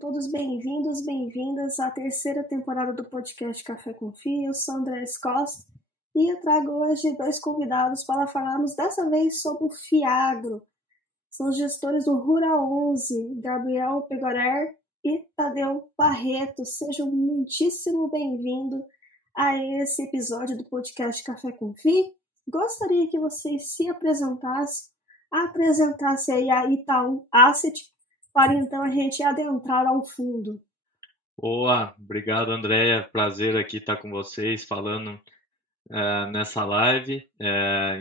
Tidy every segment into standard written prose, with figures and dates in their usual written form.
todos bem-vindos, bem-vindas à terceira temporada do podcast Café com Fio. Eu sou André Costa e eu trago hoje dois convidados para falarmos dessa vez sobre o Fiagro. São os gestores do Rural 11, Gabriel Pegorer e Tadeu Barreto. Sejam muitíssimo bem-vindos a esse episódio do podcast Café com Fio. Gostaria que vocês se apresentassem aí a Itaú Asset, para então a gente adentrar ao fundo. Boa, obrigado Andréia, prazer aqui estar com vocês falando nessa live.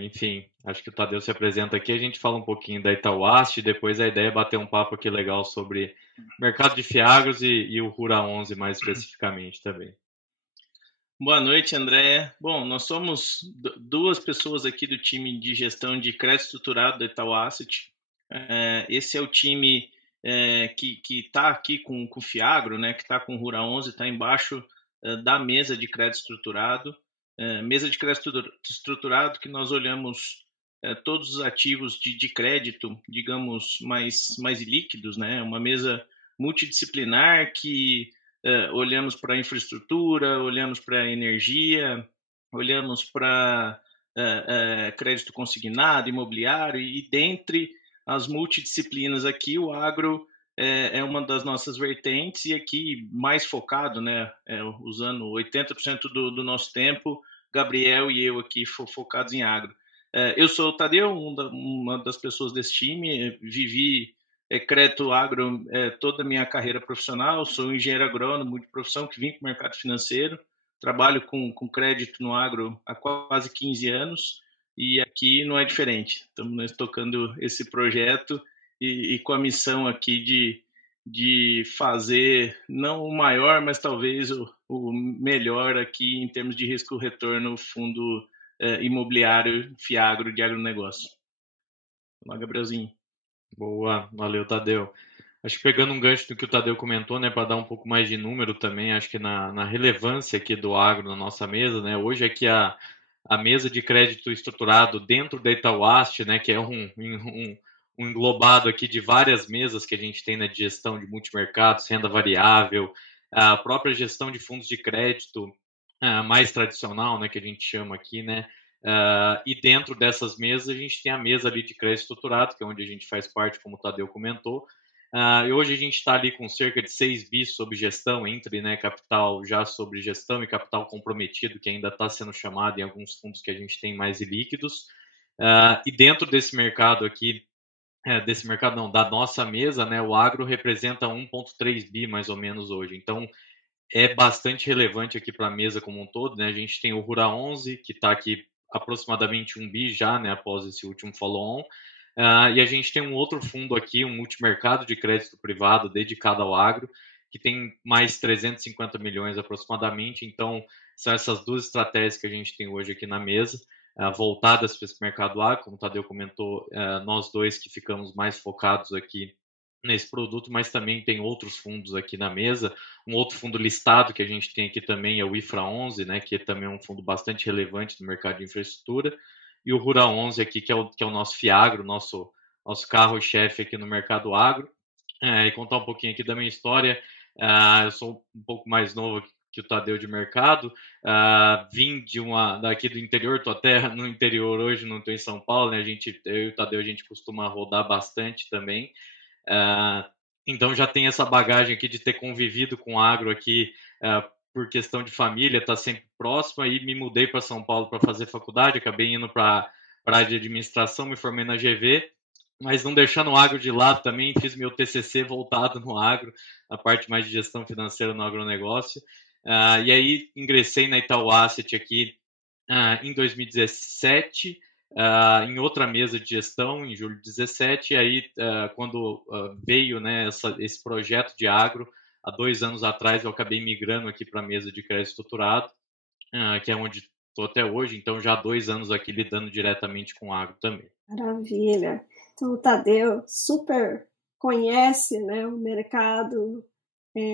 Enfim, acho que o Tadeu se apresenta aqui, a gente fala um pouquinho da Itaú Asset, depois a ideia é bater um papo aqui legal sobre mercado de fiagros e o Rural 11 mais especificamente também. Boa noite, André. Bom, nós somos duas pessoas aqui do time de gestão de crédito estruturado da Itaú Asset. Esse é o time que está aqui com o Fiagro, né, que está com o Rural 11, está embaixo da mesa de crédito estruturado. Mesa de crédito estruturado que nós olhamos todos os ativos de crédito, digamos, mais líquidos, né? Uma mesa multidisciplinar que olhamos para a infraestrutura, olhamos para a energia, olhamos para crédito consignado, imobiliário, e dentre as multidisciplinas aqui, o agro é uma das nossas vertentes, e aqui mais focado, né, usando 80% do nosso tempo, Gabriel e eu aqui focados em agro. Eu sou o Tadeu, uma das pessoas desse time, vivi crédito agro toda a minha carreira profissional, sou engenheiro agrônomo de profissão que vim para o mercado financeiro, trabalho com crédito no agro há quase 15 anos e aqui não é diferente. Estamos tocando esse projeto e com a missão aqui de fazer não o maior, mas talvez o melhor aqui em termos de risco-retorno fundo imobiliário Fiagro de agronegócio. Olá, Gabrielzinho. Boa, valeu, Tadeu. Acho que pegando um gancho do que o Tadeu comentou, né, para dar um pouco mais de número também, acho que na relevância aqui do agro na nossa mesa, né, hoje aqui a mesa de crédito estruturado dentro da Itaú Asset, né, que é um englobado aqui de várias mesas que a gente tem na gestão de multimercados, renda variável, a própria gestão de fundos de crédito mais tradicional, né, que a gente chama aqui, né, e dentro dessas mesas a gente tem a mesa ali de crédito estruturado, que é onde a gente faz parte, como o Tadeu comentou, e hoje a gente está ali com cerca de 6 bis sob gestão, entre, né, capital já sob gestão e capital comprometido, que ainda está sendo chamado em alguns fundos que a gente tem mais líquidos, e dentro desse mercado aqui, da nossa mesa, né, o agro representa 1,3 bi mais ou menos hoje, então é bastante relevante aqui para a mesa como um todo, né? A gente tem o Rural 11, que está aqui aproximadamente 1 bi já, né, após esse último follow-on, e a gente tem um outro fundo aqui, um multimercado de crédito privado dedicado ao agro, que tem mais 350 milhões aproximadamente, então são essas duas estratégias que a gente tem hoje aqui na mesa, voltadas para esse mercado agro, como o Tadeu comentou, nós dois que ficamos mais focados aqui nesse produto, mas também tem outros fundos aqui na mesa. Um outro fundo listado que a gente tem aqui também é o IFRA 11, né, que também é um fundo bastante relevante no mercado de infraestrutura, e o Rural 11 aqui, que é o nosso Fiagro, nosso carro-chefe aqui no mercado agro. E contar um pouquinho aqui da minha história. Eu sou um pouco mais novo que o Tadeu de mercado, vim daqui do interior, estou até no interior hoje, não estou em São Paulo, né? Eu e o Tadeu, a gente costuma rodar bastante também. Então já tem essa bagagem aqui de ter convivido com agro aqui por questão de família, tá sempre próxima, e me mudei para São Paulo para fazer faculdade, acabei indo para a área de administração, me formei na GV, mas não deixando o agro de lado também, fiz meu TCC voltado no agro, a parte mais de gestão financeira no agronegócio, e aí ingressei na Itaú Asset aqui em 2017, em outra mesa de gestão, em julho de 2017, e aí quando veio, né, esse projeto de agro, há 2 anos atrás eu acabei migrando aqui para a mesa de crédito estruturado, que é onde estou até hoje, então já há 2 anos aqui lidando diretamente com agro também. Maravilha! Então o Tadeu super conhece, né, o mercado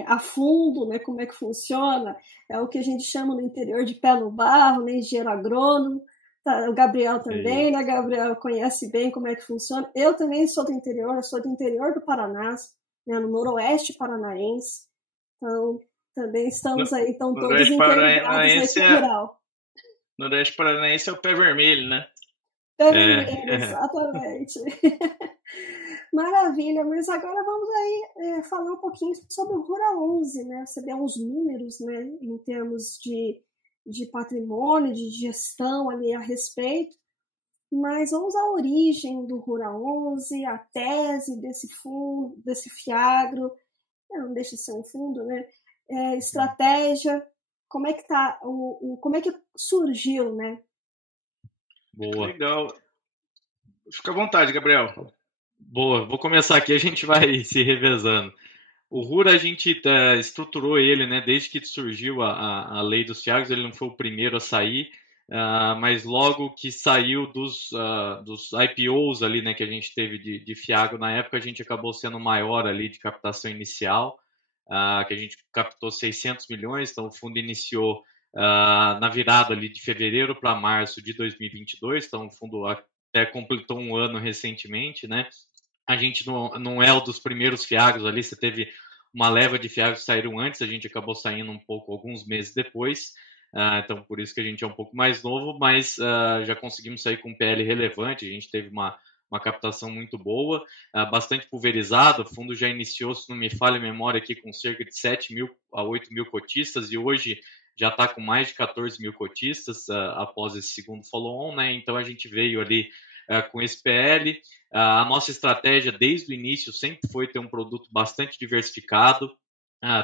a fundo, né, como é que funciona, é o que a gente chama no interior de pé no barro, né, engenheiro agrônomo. O Gabriel também, né? Gabriel conhece bem como é que funciona. Eu também sou do interior, eu sou do interior do Paraná, né, no Noroeste Paranaense. Então, também estamos aí, então todos Noroeste interligados aí com o rural. Noroeste Paranaense é o pé vermelho, né? Pé vermelho, exatamente. Maravilha, mas agora vamos aí falar um pouquinho sobre o Rural 11, né? Você deu uns números, né, em termos de patrimônio, de gestão ali a respeito, mas vamos à origem do Rural 11, a tese desse fundo, desse FIAGRO, não deixa de ser um fundo, né? Estratégia, como é que tá, como é que surgiu, né? Boa. Legal. Fica à vontade, Gabriel. Boa, vou começar aqui, a gente vai se revezando. O RURA, a gente estruturou ele, né, desde que surgiu a lei dos FIAGs, ele não foi o primeiro a sair, mas logo que saiu dos IPOs ali, né, que a gente teve de FIAGro na época, a gente acabou sendo maior ali de captação inicial, que a gente captou 600 milhões, então o fundo iniciou na virada ali de fevereiro para março de 2022, então o fundo até completou um ano recentemente, né? A gente não é um dos primeiros FIAGros ali, você teve uma leva de FIAGros que saíram antes, a gente acabou saindo um pouco, alguns meses depois, então por isso que a gente é um pouco mais novo, mas já conseguimos sair com um PL relevante, a gente teve uma captação muito boa, bastante pulverizada, o fundo já iniciou, se não me falha a memória aqui, com cerca de 7 mil a 8 mil cotistas, e hoje já está com mais de 14 mil cotistas após esse segundo follow-on, né? Então a gente veio ali com esse PL. A nossa estratégia desde o início sempre foi ter um produto bastante diversificado,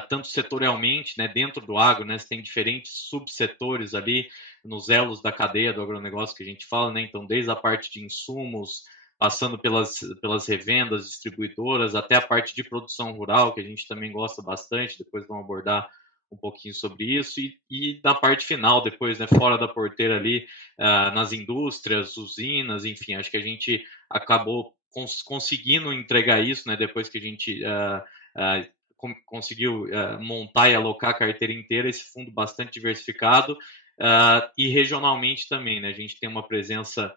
tanto setorialmente, né, dentro do agro, né, você tem diferentes subsetores ali nos elos da cadeia do agronegócio que a gente fala, né, então desde a parte de insumos, passando pelas revendas, distribuidoras, até a parte de produção rural, que a gente também gosta bastante, depois vamos abordar um pouquinho sobre isso, e na parte final, depois, né, fora da porteira ali, nas indústrias, usinas, enfim, acho que a gente acabou conseguindo entregar isso, né, depois que a gente conseguiu montar e alocar a carteira inteira, esse fundo bastante diversificado, e regionalmente também, né, a gente tem uma presença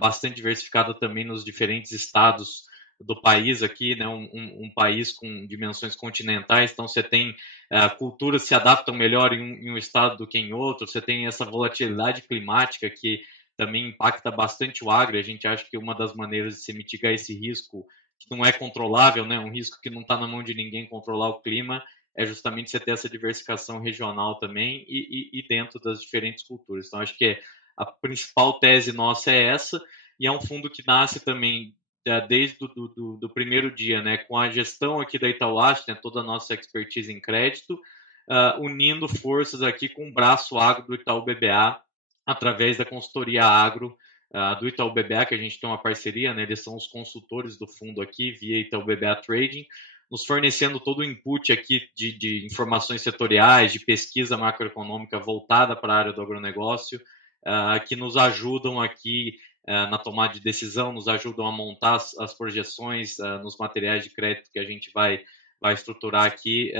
bastante diversificada também nos diferentes estados do país aqui, né, um país com dimensões continentais, então você tem culturas que se adaptam melhor em um estado do que em outro, você tem essa volatilidade climática que também impacta bastante o agro, a gente acha que uma das maneiras de se mitigar esse risco, que não é controlável, né, um risco que não está na mão de ninguém controlar o clima, é justamente você ter essa diversificação regional também e dentro das diferentes culturas. Então, acho que a principal tese nossa é essa, e é um fundo que nasce também desde do primeiro dia, né, com a gestão aqui da Itaú Asset, né, toda a nossa expertise em crédito, unindo forças aqui com o braço agro do Itaú BBA, através da consultoria agro do Itaú BBA, que a gente tem uma parceria, né, eles são os consultores do fundo aqui, via Itaú BBA Trading, nos fornecendo todo o input aqui de informações setoriais, de pesquisa macroeconômica voltada para a área do agronegócio, que nos ajudam aqui na tomada de decisão, nos ajudam a montar as projeções nos materiais de crédito que a gente vai estruturar aqui.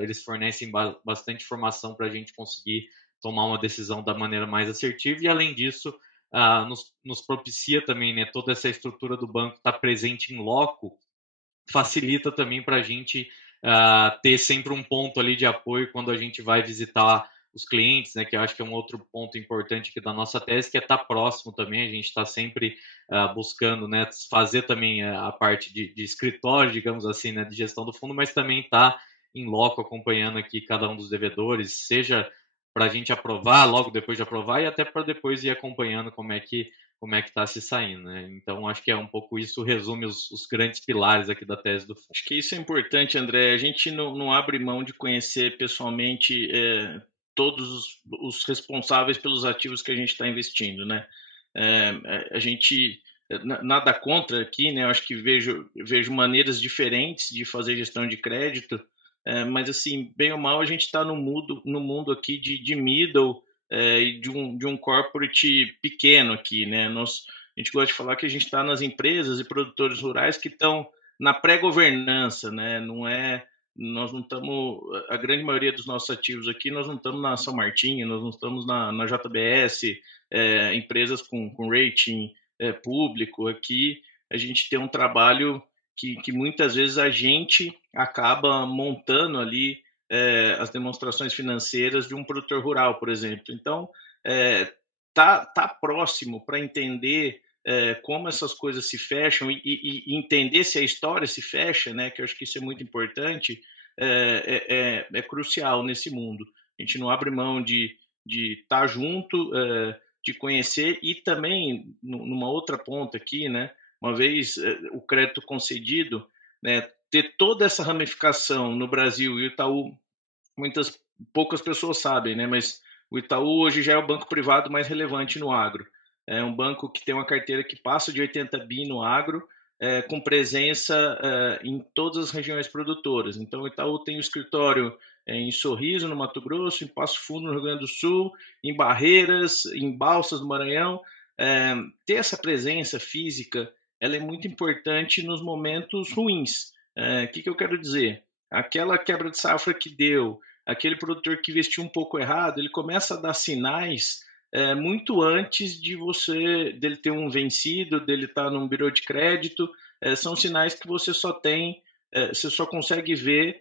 Eles fornecem bastante informação para a gente conseguir tomar uma decisão da maneira mais assertiva, e além disso, nos propicia também, né, toda essa estrutura do banco estar presente em loco, facilita também para a gente ter sempre um ponto ali de apoio quando a gente vai visitar os clientes, né, que eu acho que é um outro ponto importante aqui da nossa tese, que é estar próximo também, a gente está sempre buscando, né, fazer também a parte de escritório, digamos assim, né, de gestão do fundo, mas também estar em loco acompanhando aqui cada um dos devedores, seja para a gente aprovar, logo depois de aprovar, e até para depois ir acompanhando como é que está se saindo, né? Então, acho que é um pouco isso, resume os grandes pilares aqui da tese do fundo. Acho que isso é importante, André. A gente não abre mão de conhecer pessoalmente todos os responsáveis pelos ativos que a gente está investindo, né? A gente nada contra aqui, né? Eu acho que vejo maneiras diferentes de fazer gestão de crédito, mas assim, bem ou mal, a gente está no mundo aqui de middle e de um corporate pequeno aqui, né? A gente gosta de falar que a gente está nas empresas e produtores rurais que estão na pré-governança, né? Nós não estamos, a grande maioria dos nossos ativos aqui, nós não estamos na São Martinho, nós não estamos na JBS, empresas com rating público aqui. A gente tem um trabalho que muitas vezes a gente acaba montando ali as demonstrações financeiras de um produtor rural, por exemplo. Então, tá próximo para entender como essas coisas se fecham e entender se a história se fecha, né? Que eu acho que isso é muito importante, é crucial nesse mundo. A gente não abre mão de estar junto, de conhecer e também, numa outra ponta aqui, né? Uma vez o crédito concedido, né, ter toda essa ramificação no Brasil, e o Itaú, poucas pessoas sabem, né, mas o Itaú hoje já é o banco privado mais relevante no agro. É um banco que tem uma carteira que passa de 80 bi no agro, com presença em todas as regiões produtoras. Então, o Itaú tem um escritório em Sorriso, no Mato Grosso, em Passo Fundo, no Rio Grande do Sul, em Barreiras, em Balsas, no Maranhão. Ter essa presença física, ela é muito importante nos momentos ruins. O que eu quero dizer? Aquela quebra de safra que deu, aquele produtor que investiu um pouco errado, ele começa a dar sinais muito antes dele ter um vencido, dele estar num birô de crédito. São sinais que você você só consegue ver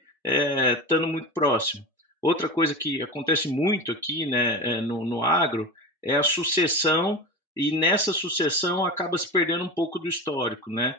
estando muito próximo. Outra coisa que acontece muito aqui, né, no agro, é a sucessão, e nessa sucessão acaba se perdendo um pouco do histórico, né?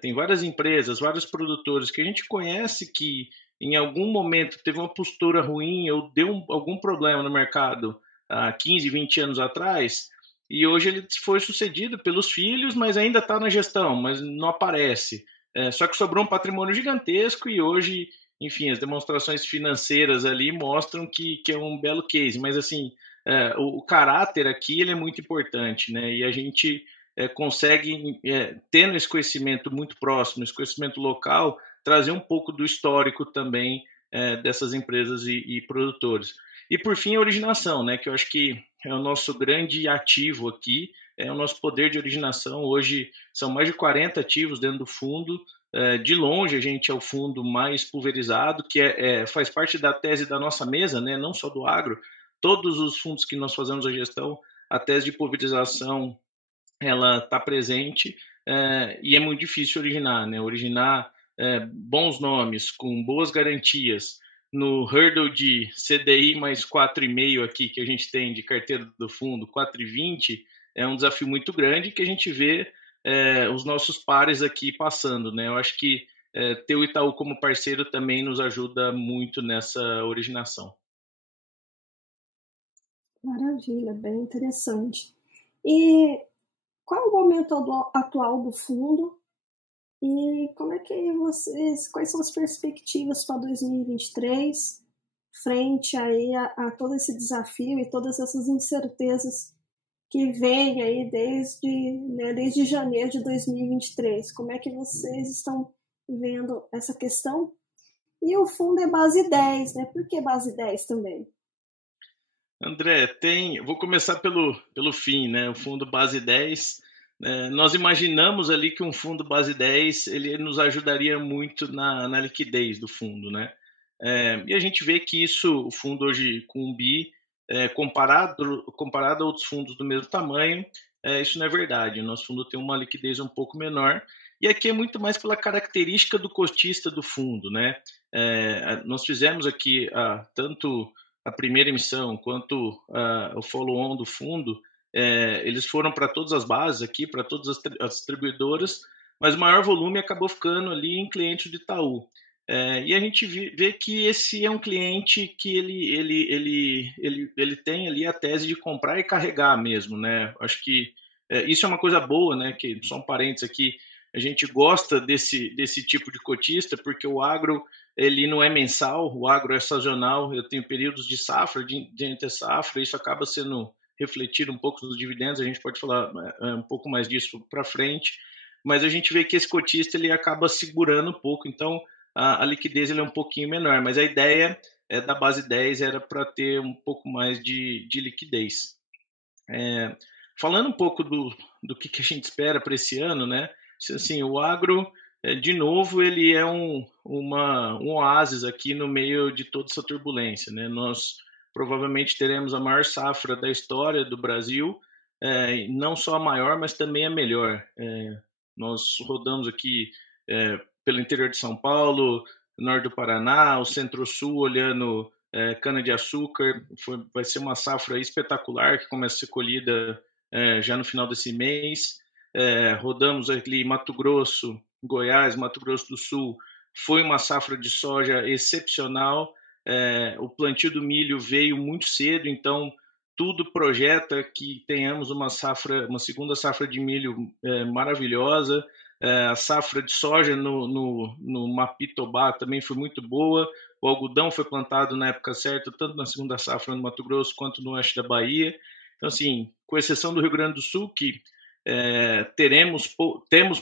Tem várias empresas, vários produtores que a gente conhece que em algum momento teve uma postura ruim ou deu algum problema no mercado há 15, 20 anos atrás, e hoje ele foi sucedido pelos filhos, mas ainda está na gestão, mas não aparece. Só que sobrou um patrimônio gigantesco e hoje, enfim, as demonstrações financeiras ali mostram que é um belo case, mas assim, o caráter aqui ele é muito importante, né? E a gente consegue, tendo esse conhecimento muito próximo, esse conhecimento local, trazer um pouco do histórico também dessas empresas e produtores. E por fim, a originação, né? Que eu acho que é o nosso grande ativo aqui, é o nosso poder de originação. Hoje são mais de 40 ativos dentro do fundo. De longe, a gente é o fundo mais pulverizado, que faz parte da tese da nossa mesa, né? Não só do agro. Todos os fundos que nós fazemos a gestão, a tese de pulverização, ela está presente, e é muito difícil originar, né? Originar bons nomes, com boas garantias, no hurdle de CDI mais 4,5 aqui que a gente tem de carteira do fundo, 4,20, é um desafio muito grande que a gente vê os nossos pares aqui passando, né? Eu acho que ter o Itaú como parceiro também nos ajuda muito nessa originação. Maravilha, bem interessante. E qual é o momento atual do fundo? E como é que quais são as perspectivas para 2023, frente aí a todo esse desafio e todas essas incertezas que vêm aí desde janeiro de 2023? Como é que vocês estão vendo essa questão? E o fundo é base 10, né? Por que base 10 também? André, vou começar pelo fim, né? O fundo base 10, nós imaginamos ali que um fundo base 10 ele nos ajudaria muito na liquidez do fundo, né? E a gente vê que o fundo hoje com um bi, comparado a outros fundos do mesmo tamanho, isso não é verdade. O nosso fundo tem uma liquidez um pouco menor, e aqui é muito mais pela característica do cotista do fundo, né? Nós fizemos aqui tanto a primeira emissão quanto o follow-on do fundo, eles foram para todas as bases aqui, para todas as distribuidoras, mas o maior volume acabou ficando ali em clientes de Itaú. E a gente vê que esse é um cliente que ele tem ali a tese de comprar e carregar mesmo, né? Acho que isso é uma coisa boa, né? Que só um parênteses aqui, a gente gosta desse tipo de cotista, porque o agro ele não é mensal, o agro é sazonal. Eu tenho períodos de safra, de entre safra, isso acaba sendo refletido um pouco nos dividendos. A gente pode falar um pouco mais disso para frente, mas a gente vê que esse cotista ele acaba segurando um pouco, então a liquidez ele é um pouquinho menor, mas a ideia da base 10 era para ter um pouco mais de liquidez. Falando um pouco do que a gente espera para esse ano, né? Assim, o agro, de novo, ele é um oásis aqui no meio de toda essa turbulência, né? Nós provavelmente teremos a maior safra da história do Brasil, não só a maior, mas também a melhor. Nós rodamos aqui pelo interior de São Paulo, norte do Paraná, o Centro-Sul olhando cana-de-açúcar. Vai ser uma safra espetacular que começa a ser colhida já no final desse mês. Rodamos ali Mato Grosso, Goiás, Mato Grosso do Sul. Foi uma safra de soja excepcional. O plantio do milho veio muito cedo, então tudo projeta que tenhamos uma segunda safra de milho maravilhosa. A safra de soja no Mapitobá também foi muito boa. O algodão foi plantado na época certa, tanto na segunda safra no Mato Grosso quanto no oeste da Bahia. Então, assim, com exceção do Rio Grande do Sul, que temos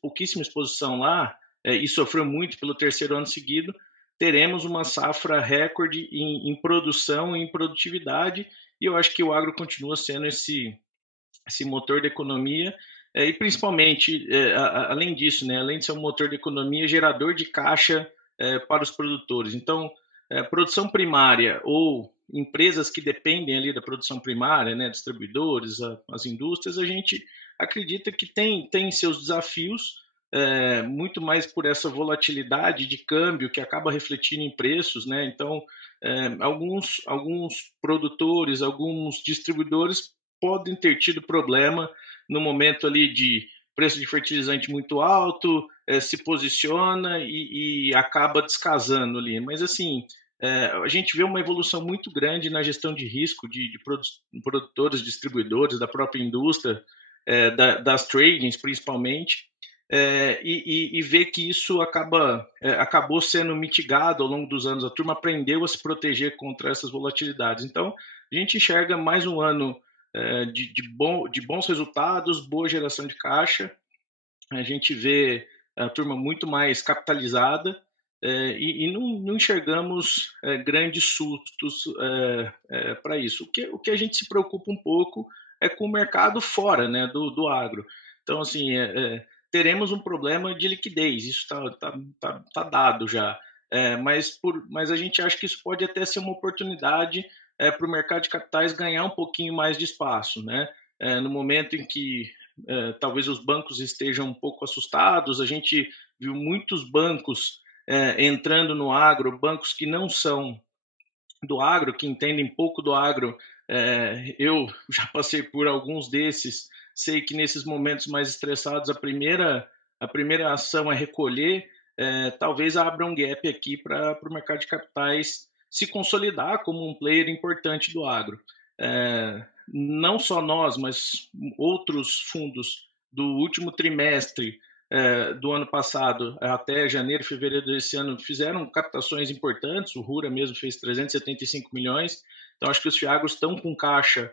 pouquíssima exposição lá, e sofreu muito pelo terceiro ano seguido, teremos uma safra recorde em produção e em produtividade, e eu acho que o agro continua sendo esse motor da economia, e principalmente, além disso, né, além de ser um motor da economia, gerador de caixa para os produtores. Então, produção primária ou empresas que dependem ali da produção primária, né, distribuidores, as indústrias, a gente acredita que tem seus desafios, muito mais por essa volatilidade de câmbio que acaba refletindo em preços, né? Então, alguns produtores, alguns distribuidores podem ter tido problema no momento ali de preço de fertilizante muito alto, se posiciona e acaba descasando ali. Mas, assim, a gente vê uma evolução muito grande na gestão de risco de produtores, distribuidores, da própria indústria, das tradings principalmente, e ver que isso acabou sendo mitigado ao longo dos anos. A turma aprendeu a se proteger contra essas volatilidades. Então, a gente enxerga mais um ano de bons resultados, boa geração de caixa. A gente vê a turma muito mais capitalizada, e não enxergamos grandes sustos para isso. O que a gente se preocupa um pouco é com o mercado fora, né, do agro. Então, assim, teremos um problema de liquidez, isso está dado já. Mas a gente acha que isso pode até ser uma oportunidade para o mercado de capitais ganhar um pouquinho mais de espaço, né? No momento em que talvez os bancos estejam um pouco assustados, a gente viu muitos bancos entrando no agro, bancos que não são do agro, que entendem pouco do agro. Eu já passei por alguns desses, sei que nesses momentos mais estressados a primeira ação é recolher. Talvez abra um gap aqui para o mercado de capitais se consolidar como um player importante do agro. Não só nós, mas outros fundos do último trimestre do ano passado até janeiro, fevereiro desse ano fizeram captações importantes. O Rura mesmo fez 375 milhões. Então acho que os fiagros estão com caixa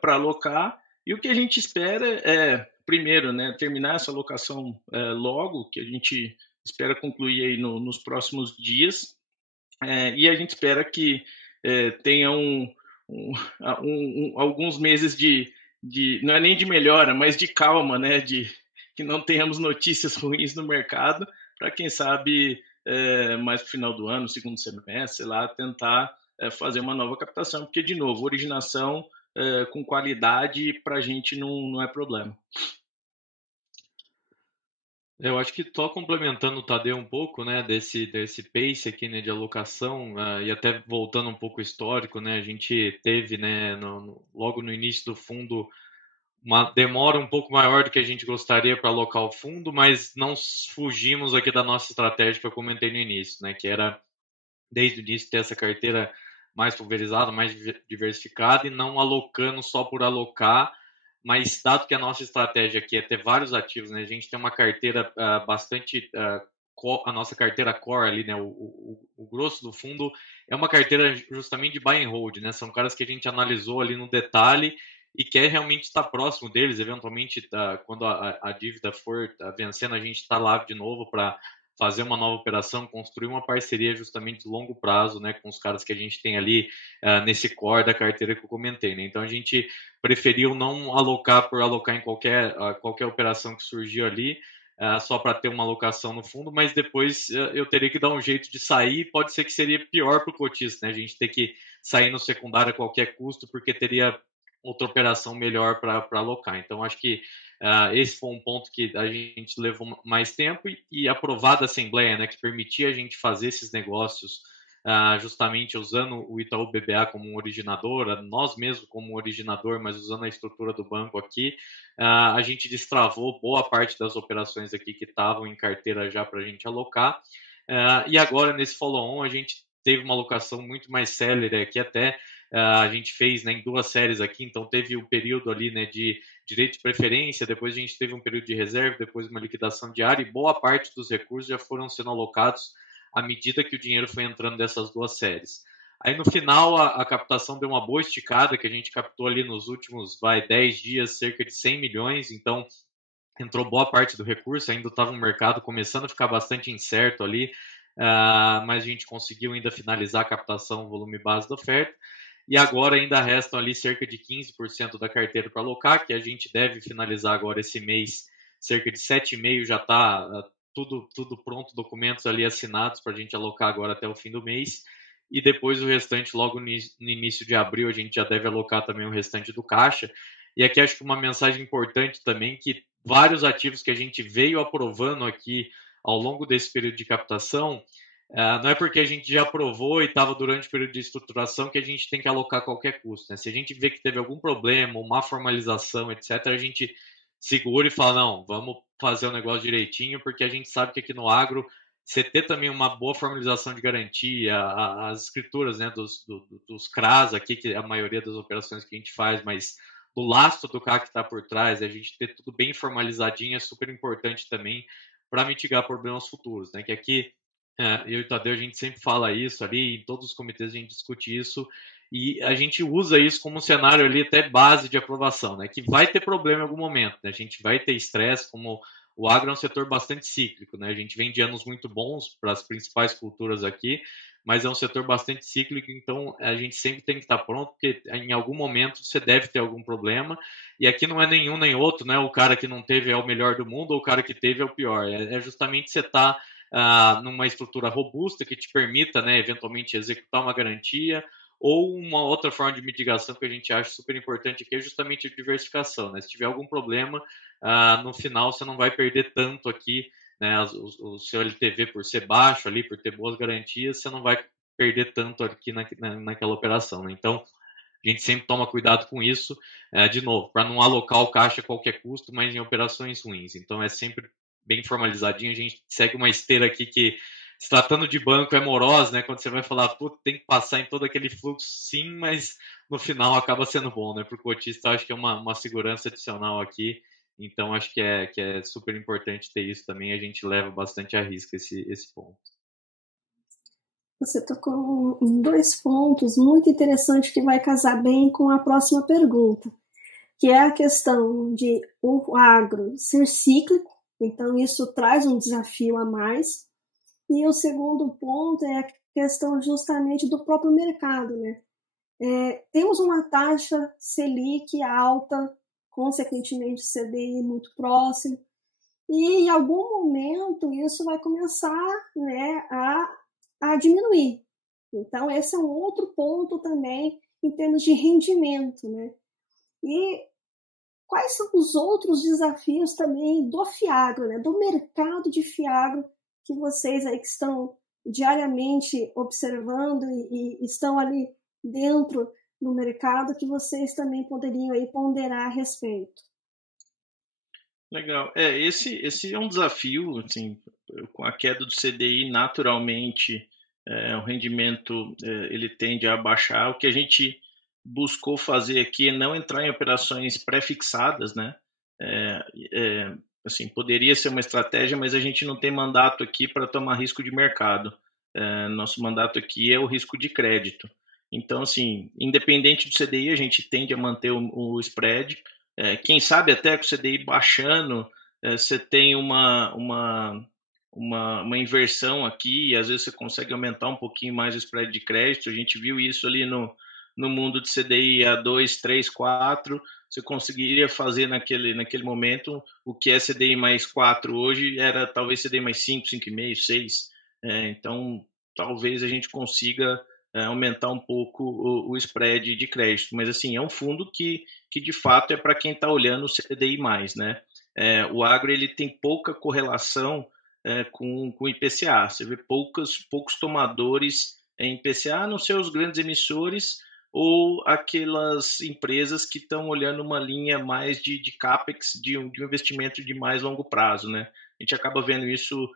para alocar, e o que a gente espera é, primeiro, né, terminar essa alocação logo, que a gente espera concluir aí nos próximos dias, e a gente espera que tenha alguns meses de, não é nem de melhora, mas de calma, né, que não tenhamos notícias ruins no mercado, para quem sabe mais para o final do ano, segundo semestre, sei lá, tentar fazer uma nova captação, porque, de novo, originação com qualidade para a gente não é problema. Eu acho que só complementando o Tadeu um pouco, né, desse pace aqui, né, de alocação, e até voltando um pouco histórico, né, a gente teve, né, logo no início do fundo, uma demora um pouco maior do que a gente gostaria para alocar o fundo, mas não fugimos aqui da nossa estratégia que eu comentei no início, né, que era, desde o início, ter essa carteira mais pulverizada, mais diversificada, e não alocando só por alocar. Mas dado que a nossa estratégia aqui é ter vários ativos, né? A gente tem uma carteira bastante... a nossa carteira core ali, né? O grosso do fundo é uma carteira justamente de buy and hold, né? São caras que a gente analisou ali no detalhe e quer realmente estar próximo deles. Eventualmente, quando a dívida for vencendo, a gente está lá de novo para fazer uma nova operação, construir uma parceria justamente de longo prazo, né, com os caras que a gente tem ali nesse core da carteira que eu comentei, né? Então a gente preferiu não alocar por alocar em qualquer operação que surgiu ali, só para ter uma alocação no fundo, mas depois eu teria que dar um jeito de sair. Pode ser que seria pior para o cotista, né? A gente ter que sair no secundário a qualquer custo, porque teria outra operação melhor para alocar. Então, acho que esse foi um ponto que a gente levou mais tempo e aprovada a Assembleia, né, que permitia a gente fazer esses negócios justamente usando o Itaú BBA como um originador, nós mesmos como um originador, mas usando a estrutura do banco aqui, a gente destravou boa parte das operações aqui que estavam em carteira já para a gente alocar. E agora, nesse follow-on, a gente teve uma alocação muito mais célere aqui, até a gente fez, né, em 2 séries aqui, então teve o período ali, né, de direito de preferência, depois a gente teve um período de reserva, depois uma liquidação diária, e boa parte dos recursos já foram sendo alocados à medida que o dinheiro foi entrando dessas 2 séries. Aí no final a captação deu uma boa esticada, que a gente captou ali nos últimos 10 dias cerca de 100 milhões, então entrou boa parte do recurso, ainda estava um mercado começando a ficar bastante incerto ali, mas a gente conseguiu ainda finalizar a captação, volume base da oferta, e agora ainda restam ali cerca de 15% da carteira para alocar, que a gente deve finalizar agora esse mês, cerca de 7,5% já está tudo pronto, documentos ali assinados para a gente alocar agora até o fim do mês, e depois o restante, logo no início de abril, a gente já deve alocar também o restante do caixa. E aqui acho que uma mensagem importante também, que vários ativos que a gente veio aprovando aqui ao longo desse período de captação, não é porque a gente já aprovou e estava durante o período de estruturação que a gente tem que alocar a qualquer custo, né? Se a gente vê que teve algum problema, uma formalização, etc., a gente segura e fala, não, vamos fazer o negócio direitinho, porque a gente sabe que aqui no agro, você ter também uma boa formalização de garantia, as escrituras, né, dos CRAs aqui, que é a maioria das operações que a gente faz, mas do lastro do carro que está por trás, a gente ter tudo bem formalizadinho é super importante também para mitigar problemas futuros, né? Que aqui eu e o Tadeu, a gente sempre fala isso ali, em todos os comitês a gente discute isso, e a gente usa isso como um cenário ali até base de aprovação, né? Que vai ter problema em algum momento, né? A gente vai ter estresse, como o agro é um setor bastante cíclico, né? A gente vem de anos muito bons para as principais culturas aqui, mas é um setor bastante cíclico, então a gente sempre tem que estar pronto, porque em algum momento você deve ter algum problema, e aqui não é nenhum nem outro, né? O cara que não teve é o melhor do mundo, ou o cara que teve é o pior. É justamente você estar numa estrutura robusta que te permita, né, eventualmente executar uma garantia, ou uma outra forma de mitigação que a gente acha super importante aqui é justamente a diversificação, né? Se tiver algum problema, no final você não vai perder tanto aqui, né? O seu LTV por ser baixo ali, por ter boas garantias, você não vai perder tanto aqui naquela operação, né? Então, a gente sempre toma cuidado com isso, de novo, para não alocar o caixa a qualquer custo, mas em operações ruins. Então, é sempre bem formalizadinho. A gente segue uma esteira aqui que, se tratando de banco, é morosa, né? Quando você vai falar, putz, tem que passar em todo aquele fluxo, sim, mas no final acaba sendo bom, né? Para o cotista, acho que é uma segurança adicional aqui. Então, acho que é super importante ter isso também. A gente leva bastante a risco esse ponto. Você tocou em 2 pontos muito interessantes que vai casar bem com a próxima pergunta, que é a questão de o agro ser cíclico, então isso traz um desafio a mais. E o segundo ponto é a questão justamente do próprio mercado, né? Temos uma taxa Selic alta, consequentemente CDI muito próximo, e em algum momento isso vai começar, né, a diminuir. Então esse é um outro ponto também em termos de rendimento, né? E quais são os outros desafios também do FIAGRO, né, do mercado de FIAGRO, que vocês aí que estão diariamente observando e estão ali dentro do mercado, que vocês também poderiam aí ponderar a respeito? Legal. Esse é um desafio, assim, com a queda do CDI, naturalmente, o rendimento ele tende a baixar. O que a gente buscou fazer aqui é não entrar em operações pré-fixadas, né? Assim, poderia ser uma estratégia, mas a gente não tem mandato aqui para tomar risco de mercado. Nosso mandato aqui é o risco de crédito. Então, assim, independente do CDI, a gente tende a manter o spread. Quem sabe até com o CDI baixando, você tem uma inversão aqui, e às vezes você consegue aumentar um pouquinho mais o spread de crédito. A gente viu isso ali no mundo de CDI a 2, 3, 4, você conseguiria fazer naquele momento o que é CDI mais 4 hoje, era talvez CDI mais 5, 5,5, 6. Então, talvez a gente consiga aumentar um pouco o spread de crédito. Mas, assim, é um fundo que de fato é para quem está olhando o CDI+, né? O agro ele tem pouca correlação com o IPCA. Você vê poucos tomadores em IPCA, a não ser os grandes emissores ou aquelas empresas que estão olhando uma linha mais de CAPEX, de um investimento de mais longo prazo, né? A gente acaba vendo isso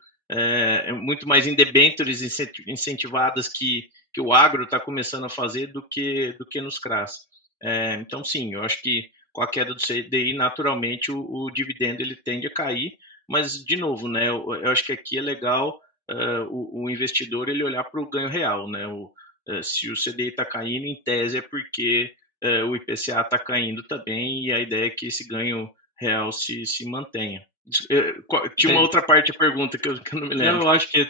muito mais em debêntures incentivadas que o agro está começando a fazer do que nos CRAs. Então, sim, eu acho que com a queda do CDI, naturalmente, o dividendo ele tende a cair, mas, de novo, né, eu acho que aqui é legal o investidor ele olhar para o ganho real, né? Se o CDI está caindo, em tese é porque o IPCA está caindo também, e a ideia é que esse ganho real se mantenha. Tinha uma outra parte da pergunta que eu não me lembro. Eu acho que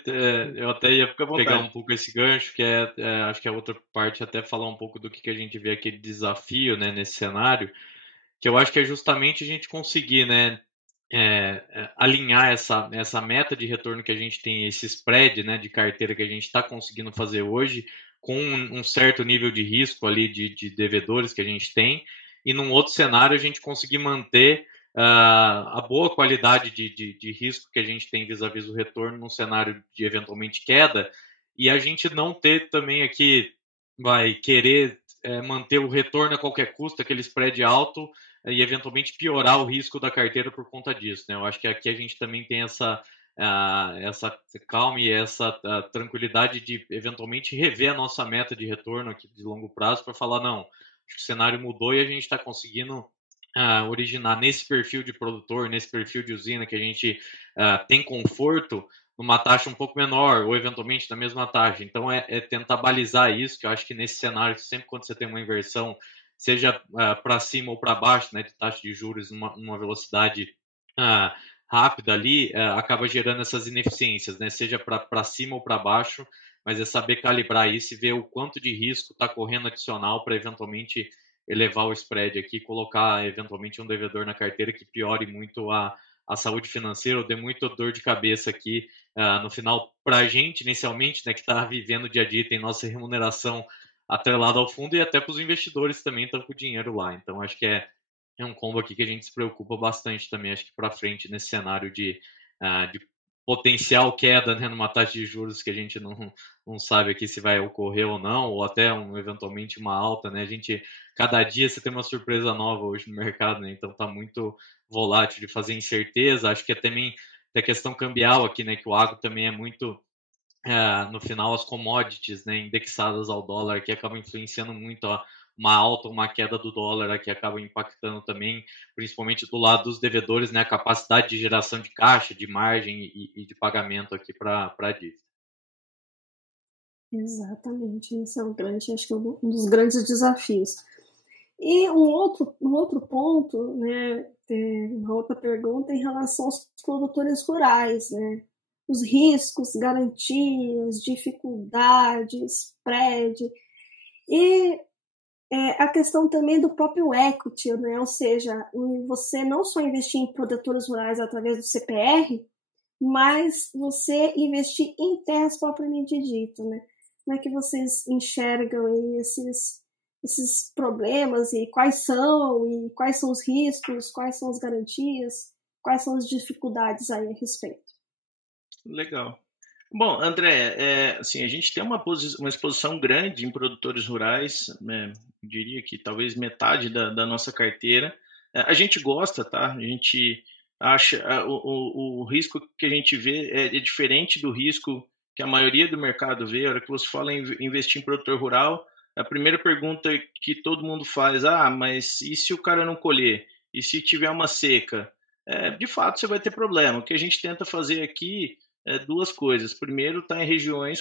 eu até ia pegar um pouco esse gancho, que acho que a outra parte até falar um pouco do que a gente vê aquele desafio, né, nesse cenário, que eu acho que é justamente a gente conseguir, né, alinhar essa meta de retorno que a gente tem, esse spread, né, de carteira que a gente está conseguindo fazer hoje, com um certo nível de risco ali de devedores que a gente tem, e num outro cenário a gente conseguir manter a boa qualidade de risco que a gente tem vis-à-vis o retorno num cenário de eventualmente queda, e a gente não ter também aqui, vai querer manter o retorno a qualquer custo, aquele spread alto, e eventualmente piorar o risco da carteira por conta disso, né? Eu acho que aqui a gente também tem essa calma e essa tranquilidade de eventualmente rever a nossa meta de retorno aqui de longo prazo para falar, não, acho que o cenário mudou e a gente está conseguindo originar nesse perfil de produtor, nesse perfil de usina que a gente tem conforto numa taxa um pouco menor ou eventualmente na mesma taxa. Então é tentar balizar isso, que eu acho que nesse cenário, sempre quando você tem uma inversão, seja para cima ou para baixo, né, de taxa de juros numa velocidade rápida ali, acaba gerando essas ineficiências, né, seja para cima ou para baixo, mas é saber calibrar isso e ver o quanto de risco está correndo adicional para eventualmente elevar o spread aqui, colocar eventualmente um devedor na carteira que piore muito a saúde financeira ou dê muita dor de cabeça aqui no final para a gente, inicialmente, né, que está vivendo o dia a dia, tem nossa remuneração atrelada ao fundo e até para os investidores também estão com o dinheiro lá. Então, acho que é um combo aqui que a gente se preocupa bastante também, acho que para frente nesse cenário de potencial queda, né, numa taxa de juros que a gente não sabe aqui se vai ocorrer ou não, ou até eventualmente uma alta, né? Cada dia você tem uma surpresa nova hoje no mercado, né? Então tá muito volátil de fazer incerteza. Acho que também a questão cambial aqui, né? Que o agro também é muito, no final, as commodities, né, indexadas ao dólar, que acabam influenciando muito uma alta ou uma queda do dólar, que acaba impactando também, principalmente do lado dos devedores, né, a capacidade de geração de caixa, de margem e de pagamento aqui para a dívida. Exatamente, esse é acho que um dos grandes desafios. E um outro ponto, né, uma outra pergunta em relação aos produtores rurais, né, os riscos, garantias, dificuldades, spread, e a questão também do próprio equity, né, ou seja, você não só investir em produtores rurais através do CPR, mas você investir em terras propriamente dito, né? Como é que vocês enxergam aí esses problemas e quais são os riscos, quais são as garantias, quais são as dificuldades aí a respeito? Legal. Bom, André, assim, a gente tem uma exposição grande em produtores rurais, né, eu diria que talvez metade da nossa carteira. A gente gosta, tá? A gente acha o risco que a gente vê é diferente do risco que a maioria do mercado vê. A hora que você fala em investir em produtor rural, a primeira pergunta que todo mundo faz, mas e se o cara não colher? E se tiver uma seca? De fato, você vai ter problema. O que a gente tenta fazer aqui duas coisas. Primeiro, está em regiões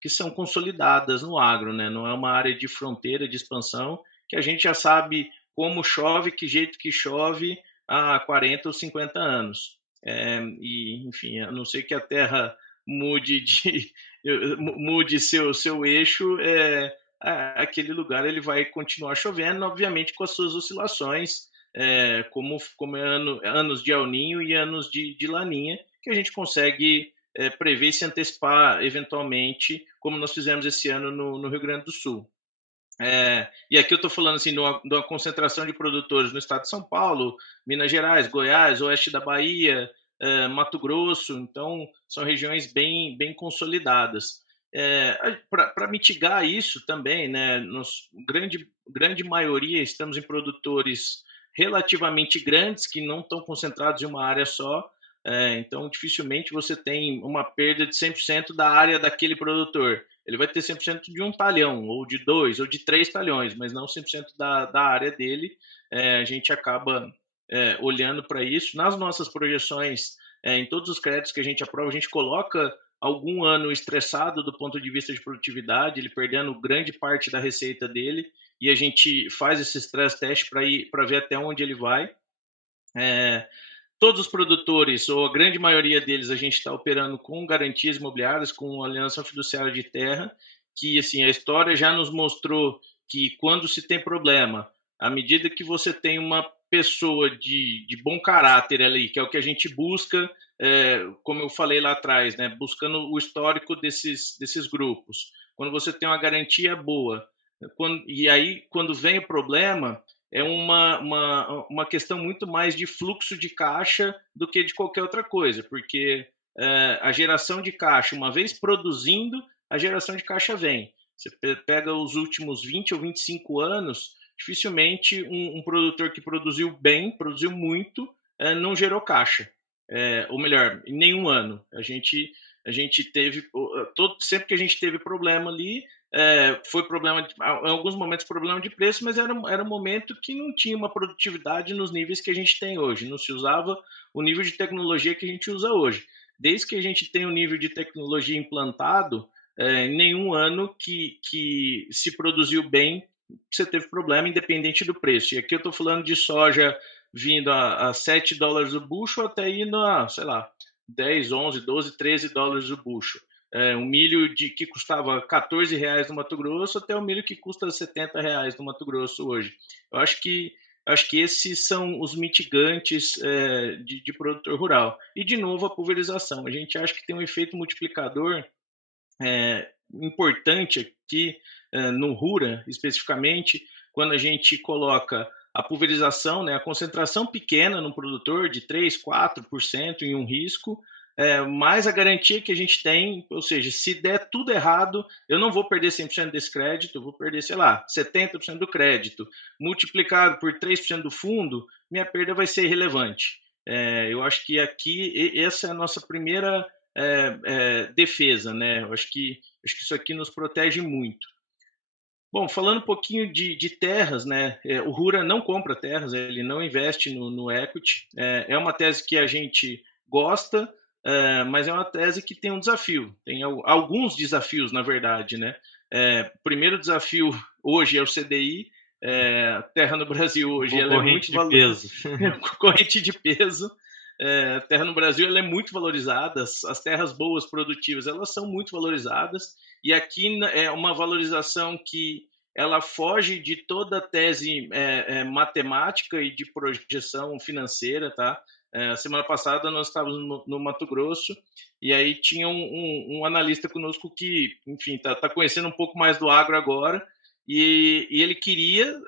que são consolidadas no agro, né? Não é uma área de fronteira, de expansão, que a gente já sabe como chove, que jeito que chove há 40 ou 50 anos. Enfim, a não ser que a terra mude seu eixo, aquele lugar ele vai continuar chovendo, obviamente com as suas oscilações, como anos de El Niño e anos de Laninha, que a gente consegue prever e se antecipar eventualmente, como nós fizemos esse ano no Rio Grande do Sul. E aqui eu estou falando assim, de uma concentração de produtores no estado de São Paulo, Minas Gerais, Goiás, oeste da Bahia, Mato Grosso, então são regiões bem consolidadas. Para mitigar isso também, né, grande maioria estamos em produtores relativamente grandes que não estão concentrados em uma área só, então dificilmente você tem uma perda de 100% da área daquele produtor. Ele vai ter 100% de um talhão, ou de 2, ou de 3 talhões, mas não 100% da área dele. A gente acaba olhando para isso. Nas nossas projeções, em todos os créditos que a gente aprova, a gente coloca algum ano estressado do ponto de vista de produtividade, ele perdendo grande parte da receita dele, e a gente faz esse stress test para ver até onde ele vai. Todos os produtores, ou a grande maioria deles, a gente está operando com garantias imobiliárias, com aliança fiduciária de terra, que assim, a história já nos mostrou que quando se tem problema, à medida que você tem uma pessoa de bom caráter ali, que é o que a gente busca, como eu falei lá atrás, né, buscando o histórico desses grupos. Quando você tem uma garantia boa, e aí quando vem o problema, é uma questão muito mais de fluxo de caixa do que de qualquer outra coisa, porque a geração de caixa, uma vez produzindo, a geração de caixa vem. Você pega os últimos 20 ou 25 anos, dificilmente um produtor que produziu bem, produziu muito, não gerou caixa. Ou melhor, em nenhum ano. A gente teve, sempre que a gente teve problema ali, foi problema, em alguns momentos problema de preço, mas era um momento que não tinha uma produtividade nos níveis que a gente tem hoje, não se usava o nível de tecnologia que a gente usa hoje. Desde que a gente tem o nível de tecnologia implantado, em nenhum ano que se produziu bem, você teve problema, independente do preço. E aqui eu estou falando de soja vindo a $7 o bucho até indo a, sei lá, 10, 11, 12, 13 dólares o bucho. Um milho que custava R$14 no Mato Grosso até o milho que custa R$70 no Mato Grosso hoje. Eu acho que esses são os mitigantes de produtor rural. E, de novo, a pulverização. A gente acha que tem um efeito multiplicador importante aqui no Rura, especificamente, quando a gente coloca a pulverização, né, a concentração pequena no produtor de 3, 4% em um risco, mais a garantia que a gente tem, ou seja, se der tudo errado, eu não vou perder 100% desse crédito, eu vou perder, sei lá, 70% do crédito, multiplicado por 3% do fundo, minha perda vai ser irrelevante. Eu acho que aqui, essa é a nossa primeira defesa, né? Eu acho que isso aqui nos protege muito. Bom, falando um pouquinho de terras, né? O Rura não compra terras, ele não investe no equity. É uma tese que a gente gosta, mas é uma tese que tem um desafio. Tem alguns desafios, na verdade, né? O primeiro desafio hoje é o CDI. A terra no Brasil hoje ela é muito valorizada. Concorrente de peso. A terra no Brasil ela é muito valorizada. As terras boas, produtivas, elas são muito valorizadas. E aqui é uma valorização que ela foge de toda a tese matemática e de projeção financeira, tá? A semana passada nós estávamos no Mato Grosso e aí tinha um analista conosco que, enfim, está conhecendo um pouco mais do agro agora e ele queria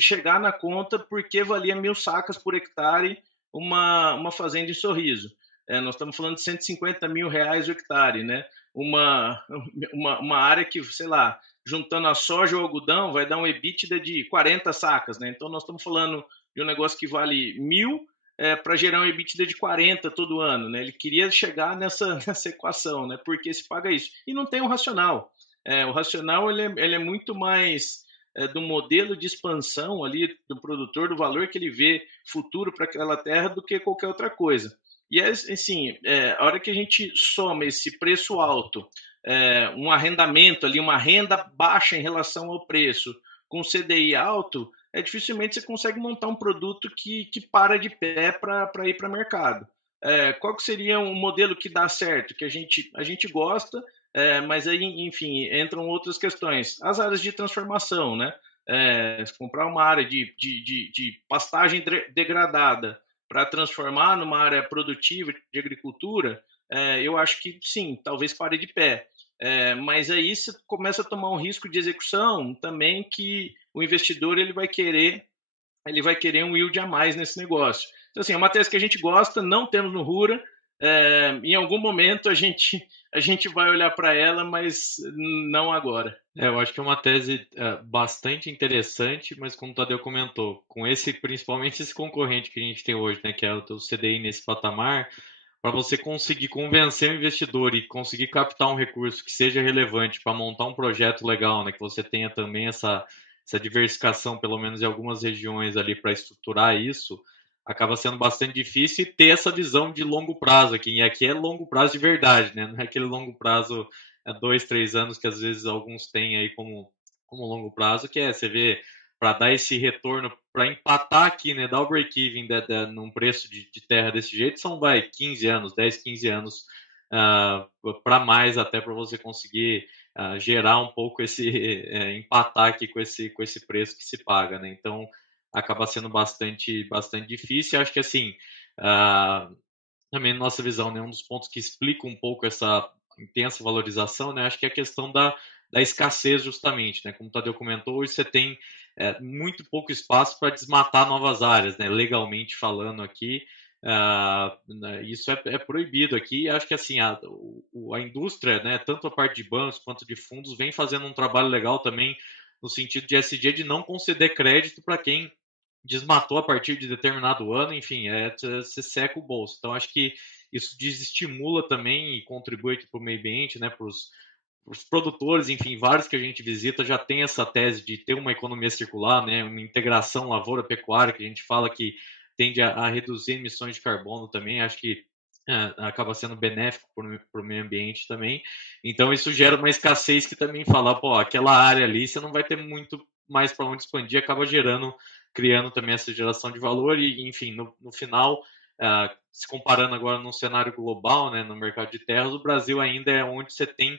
chegar na conta porque valia 1.000 sacas por hectare uma fazenda em Sorriso. Nós estamos falando de R$150 mil o hectare, né? Uma área que, sei lá, juntando a soja e o algodão, vai dar um EBITDA de 40 sacas, né? Então nós estamos falando de um negócio que vale 1.000 para gerar um EBITDA de 40 todo ano, né? Ele queria chegar nessa equação, né? Porque se paga isso. E não tem um racional. O racional ele é muito mais do modelo de expansão ali do produtor, do valor que ele vê futuro para aquela terra do que qualquer outra coisa. E assim, a hora que a gente soma esse preço alto, um arrendamento ali, uma renda baixa em relação ao preço, com CDI alto, dificilmente você consegue montar um produto que para de pé para ir para o mercado. Qual que seria um modelo que dá certo, que a gente gosta, mas aí, enfim, entram outras questões. As áreas de transformação, né? Comprar uma área de pastagem degradada para transformar numa área produtiva de agricultura, eu acho que sim, talvez pare de pé. Mas aí você começa a tomar um risco de execução também, que o investidor ele vai querer um yield a mais nesse negócio. Então, assim, é uma tese que a gente gosta, não temos no Rura. Em algum momento a gente vai olhar para ela, mas não agora. Eu acho que é uma tese bastante interessante, mas como o Tadeu comentou, com principalmente esse concorrente que a gente tem hoje, né, que é o CDI nesse patamar, para você conseguir convencer o investidor e conseguir captar um recurso que seja relevante para montar um projeto legal, né, que você tenha também essa diversificação, pelo menos em algumas regiões ali, para estruturar isso, acaba sendo bastante difícil, e ter essa visão de longo prazo aqui. E aqui é longo prazo de verdade, né? Não é aquele longo prazo 2, 3 anos que às vezes alguns têm aí como longo prazo, que você vê, para dar esse retorno, para empatar aqui, né, dar o break-even num preço de terra desse jeito, são 15 anos, 10, 15 anos para mais, até para você conseguir gerar um pouco empatar aqui com esse preço que se paga, né? Então acaba sendo bastante difícil. Eu acho que assim, também na nossa visão, né, um dos pontos que explica um pouco essa intensa valorização, né, acho que é a questão da escassez, justamente, né? Como o Tadeu comentou, hoje você tem muito pouco espaço para desmatar novas áreas, né? Legalmente falando aqui, isso é proibido aqui. Acho que assim, a indústria, né, tanto a parte de bancos quanto de fundos, vem fazendo um trabalho legal também no sentido de ESG, de não conceder crédito para quem desmatou a partir de determinado ano, enfim, você seca o bolso. Então, acho que isso desestimula também e contribui aqui para o meio ambiente, né, para os produtores, enfim, vários que a gente visita já tem essa tese de ter uma economia circular, né, uma integração lavoura-pecuária, que a gente fala que tende a reduzir emissões de carbono também. Acho que acaba sendo benéfico para o meio ambiente também. Então, isso gera uma escassez que também fala, pô, aquela área ali você não vai ter muito mais para onde expandir, acaba criando também essa geração de valor. E, enfim, no final, se comparando agora num cenário global, né, no mercado de terras, o Brasil ainda é onde você tem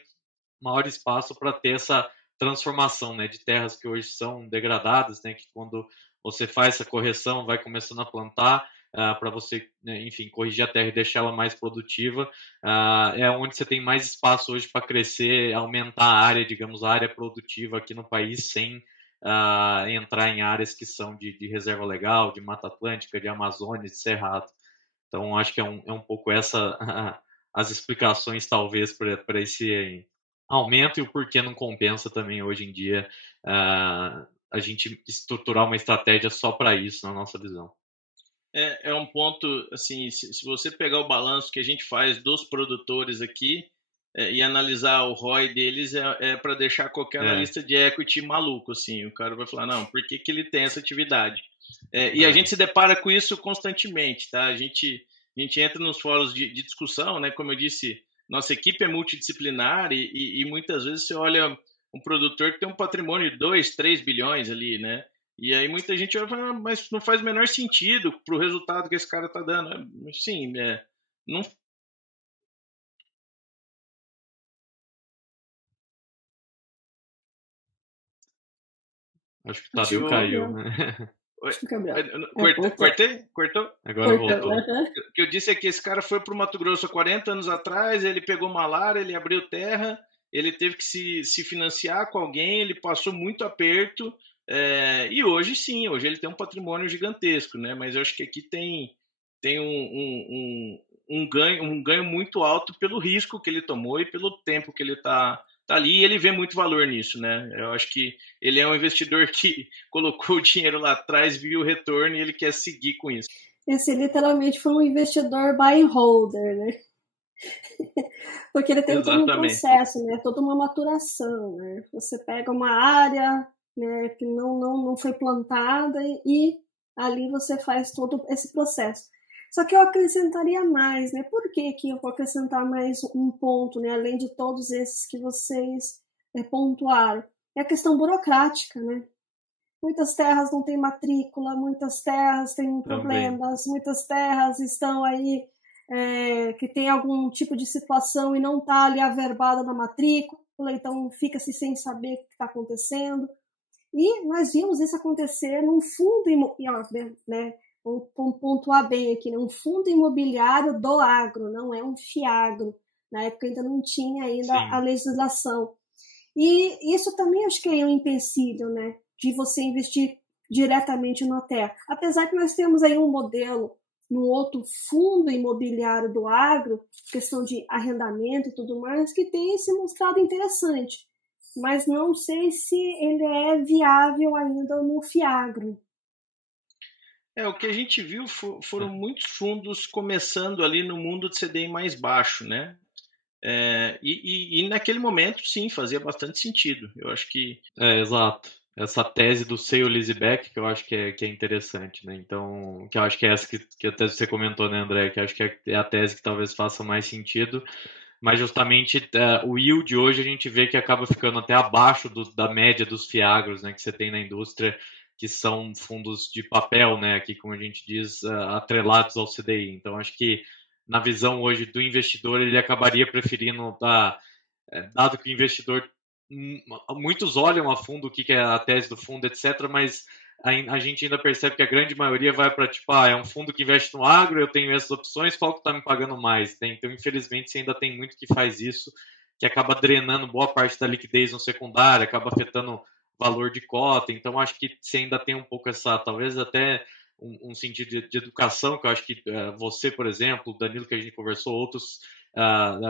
maior espaço para ter essa transformação, né, de terras que hoje são degradadas, né, que quando você faz essa correção, vai começando a plantar, para você, né, enfim, corrigir a terra e deixar ela mais produtiva, é onde você tem mais espaço hoje para crescer, aumentar a área, digamos, a área produtiva aqui no país, sem entrar em áreas que são de reserva legal, de Mata Atlântica, de Amazônia, de Cerrado. Então, acho que é um pouco as explicações, talvez, para esse aumento, e o porquê não compensa também hoje em dia a gente estruturar uma estratégia só para isso, na nossa visão. É um ponto, assim, se você pegar o balanço que a gente faz dos produtores aqui e analisar o ROI deles, para deixar qualquer analista de equity maluco, assim. O cara vai falar, não, por que ele tem essa atividade? E a gente se depara com isso constantemente, tá? A gente entra nos fóruns de discussão, né? Como eu disse, nossa equipe é multidisciplinar e muitas vezes você olha um produtor que tem um patrimônio de 2, 3 bilhões ali, né? E aí muita gente vai falar, mas não faz o menor sentido para o resultado que esse cara está dando. Sim, não. Acho que o Tadeu caiu, né? Cortou? Agora voltou. O que eu disse é que esse cara foi para o Mato Grosso há 40 anos atrás, ele pegou malária, ele abriu terra, ele teve que se financiar com alguém, ele passou muito aperto, e hoje sim, hoje ele tem um patrimônio gigantesco, né? Mas eu acho que aqui tem um ganho muito alto pelo risco que ele tomou e pelo tempo que ele está ali, e ele vê muito valor nisso, né? Eu acho que ele é um investidor que colocou o dinheiro lá atrás, viu o retorno e ele quer seguir com isso. Esse literalmente foi um investidor buy and holder, né? Porque ele tem Exatamente. Todo um processo, né? Toda uma maturação, né? Você pega uma área, né, que não foi plantada e ali você faz todo esse processo. Só que eu acrescentaria mais, né? Por que eu vou acrescentar mais um ponto, né? Além de todos esses que vocês pontuaram? É a questão burocrática, né? Muitas terras não têm matrícula, muitas terras têm problemas, muitas terras estão aí que tem algum tipo de situação e não está ali averbada na matrícula, então fica-se sem saber o que está acontecendo. E nós vimos isso acontecer num fundo imobiliário, né? Vamos pontuar bem aqui, né? Um fundo imobiliário do agro, não é um FIAGRO. Na época ainda não tinha ainda a legislação. E isso também acho que é um empecilho, né? De você investir diretamente na terra. Apesar que nós temos aí um modelo no outro fundo imobiliário do agro, questão de arrendamento e tudo mais, que tem se mostrado interessante. Mas não sei se ele é viável ainda no FIAGRO. O que a gente viu foram muitos fundos começando ali no mundo de CDI mais baixo, né? E naquele momento, sim, fazia bastante sentido. Eu acho que... exato. Essa tese do sale leaseback que eu acho que é interessante, né? Então, que eu acho que é essa que até você comentou, né, André? Que eu acho que é a tese que talvez faça mais sentido. Mas justamente o yield hoje a gente vê que acaba ficando até abaixo da média dos FIAGROS, né, que você tem na indústria, que são fundos de papel, né, aqui como a gente diz, atrelados ao CDI. Então acho que na visão hoje do investidor ele acabaria preferindo, dado que o investidor, muitos olham a fundo o que é a tese do fundo, etc., mas a gente ainda percebe que a grande maioria vai para, tipo, é um fundo que investe no agro, eu tenho essas opções, qual que está me pagando mais? Né? Então, infelizmente, você ainda tem muito que faz isso, que acaba drenando boa parte da liquidez no secundário, acaba afetando o valor de cota. Então, acho que você ainda tem um pouco essa, talvez até um sentido de educação, que eu acho que você, por exemplo, o Danilo, que a gente conversou, outros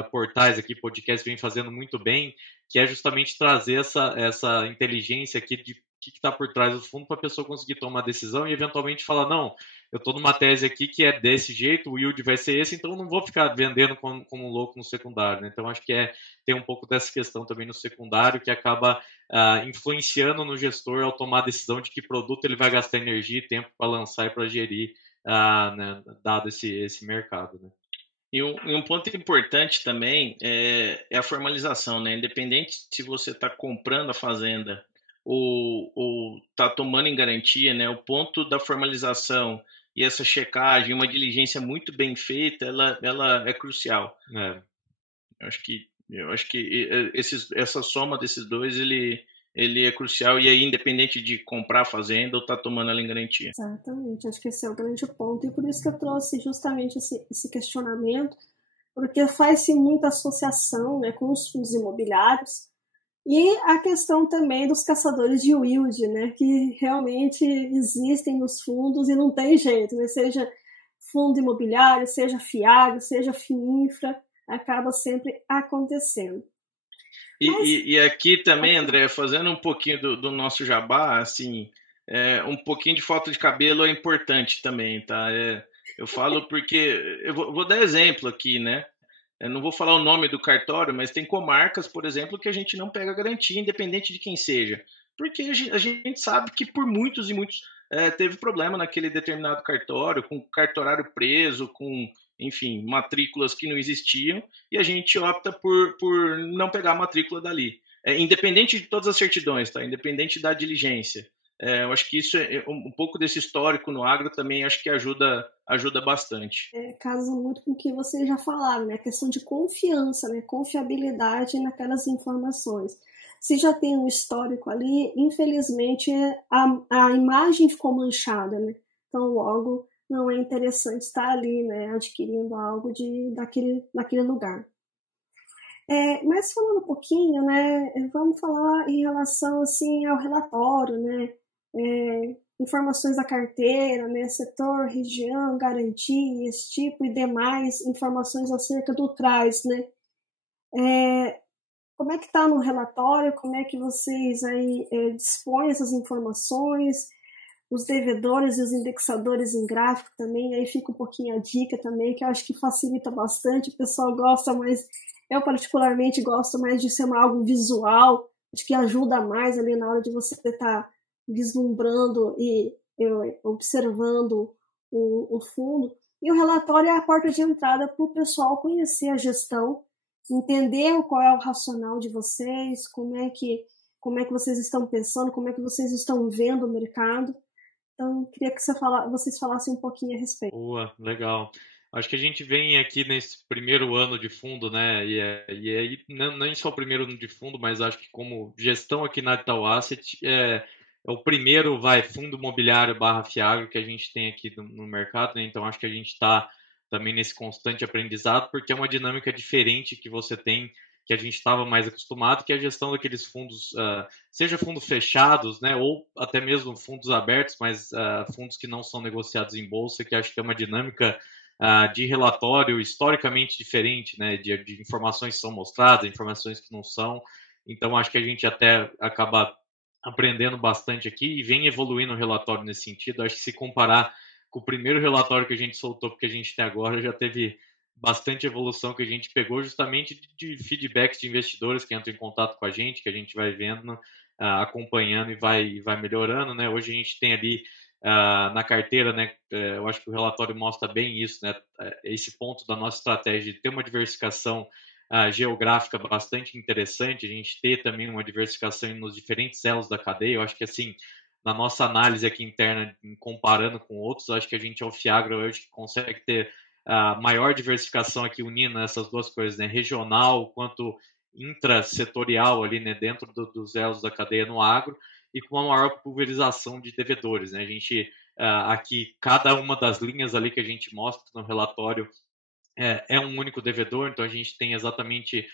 portais aqui, podcast, vem fazendo muito bem, que é justamente trazer essa inteligência aqui de o que está por trás do fundo para a pessoa conseguir tomar uma decisão e eventualmente falar, não, eu estou numa tese aqui que é desse jeito, o yield vai ser esse, então eu não vou ficar vendendo como um louco no secundário. Né? Então acho que tem um pouco dessa questão também no secundário que acaba influenciando no gestor ao tomar a decisão de que produto ele vai gastar energia e tempo para lançar e para gerir, né, dado esse mercado. Né? E um ponto importante também é a formalização, né? Independente se você está comprando a fazenda ou está tomando em garantia, né? O ponto da formalização e essa checagem, uma diligência muito bem feita, ela é crucial. Eu acho que essa soma desses dois, ele é crucial, e aí independente de comprar a fazenda ou estar tomando ela em garantia. Exatamente, acho que esse é o grande ponto, e por isso que eu trouxe justamente esse questionamento, porque faz-se muita associação, né, com os fundos imobiliários, e a questão também dos caçadores de yield, né, que realmente existem nos fundos e não tem jeito, né, seja fundo imobiliário, seja FIAGRO, seja FIINFRA, acaba sempre acontecendo. E aqui também, André, fazendo um pouquinho do nosso jabá, assim, um pouquinho de foto de cabelo é importante também, tá? Eu falo porque, eu vou dar exemplo aqui, né? Eu não vou falar o nome do cartório, mas tem comarcas, por exemplo, que a gente não pega garantia, independente de quem seja. Porque a gente sabe que por muitos e muitos teve problema naquele determinado cartório, com cartorário preso, com, enfim, matrículas que não existiam, e a gente opta por não pegar a matrícula dali. Independente de todas as certidões, tá? Independente da diligência. Eu acho que isso um pouco desse histórico no agro também acho que ajuda bastante. Casa muito com o que vocês já falaram, né? A questão de confiança, né? Confiabilidade naquelas informações. Se já tem um histórico ali, infelizmente a imagem ficou manchada, né? Então logo não é interessante estar ali, né? Adquirindo algo daquele lugar. Mas falando um pouquinho, né? Vamos falar em relação assim ao relatório, né? Informações da carteira, né, setor, região, garantias, tipo e demais informações acerca do trás, né? Como é que está no relatório? Como é que vocês aí dispõem essas informações? Os devedores e os indexadores em gráfico também, aí fica um pouquinho a dica também, que eu acho que facilita bastante, o pessoal gosta mais, eu particularmente gosto mais de ser algo visual, acho que ajuda mais ali na hora de você estar vislumbrando e observando o fundo. E o relatório é a porta de entrada para o pessoal conhecer a gestão, entender qual é o racional de vocês, como é que vocês estão pensando, como é que vocês estão vendo o mercado. Então, queria que vocês falassem um pouquinho a respeito. Boa, legal. Acho que a gente vem aqui nesse primeiro ano de fundo, né? E aí, não só o primeiro ano de fundo, mas acho que como gestão aqui na Itaú Asset, o primeiro fundo imobiliário / Fiagro que a gente tem aqui no mercado, né? Então acho que a gente está também nesse constante aprendizado, porque é uma dinâmica diferente que você tem, que a gente estava mais acostumado, que é a gestão daqueles fundos, seja fundos fechados, né, ou até mesmo fundos abertos, mas fundos que não são negociados em bolsa, que acho que é uma dinâmica de relatório historicamente diferente, né, de informações que são mostradas, informações que não são. Então acho que a gente até acaba aprendendo bastante aqui e vem evoluindo o relatório nesse sentido. Acho que se comparar com o primeiro relatório que a gente soltou, porque a gente tem agora, já teve bastante evolução que a gente pegou justamente de feedbacks de investidores que entram em contato com a gente, que a gente vai vendo, acompanhando e vai melhorando, né? Hoje a gente tem ali na carteira, né? Eu acho que o relatório mostra bem isso, né? Esse ponto da nossa estratégia de ter uma diversificação geográfica bastante interessante, a gente ter também uma diversificação nos diferentes elos da cadeia. Eu acho que assim, na nossa análise aqui interna, comparando com outros, acho que a gente é o Fiagro hoje que consegue ter maior diversificação aqui unindo essas duas coisas, né? Regional quanto intrasetorial ali, né? Dentro dos elos da cadeia no agro e com uma maior pulverização de devedores, né? A gente aqui, cada uma das linhas ali que a gente mostra no relatório é um único devedor, então a gente tem exatamente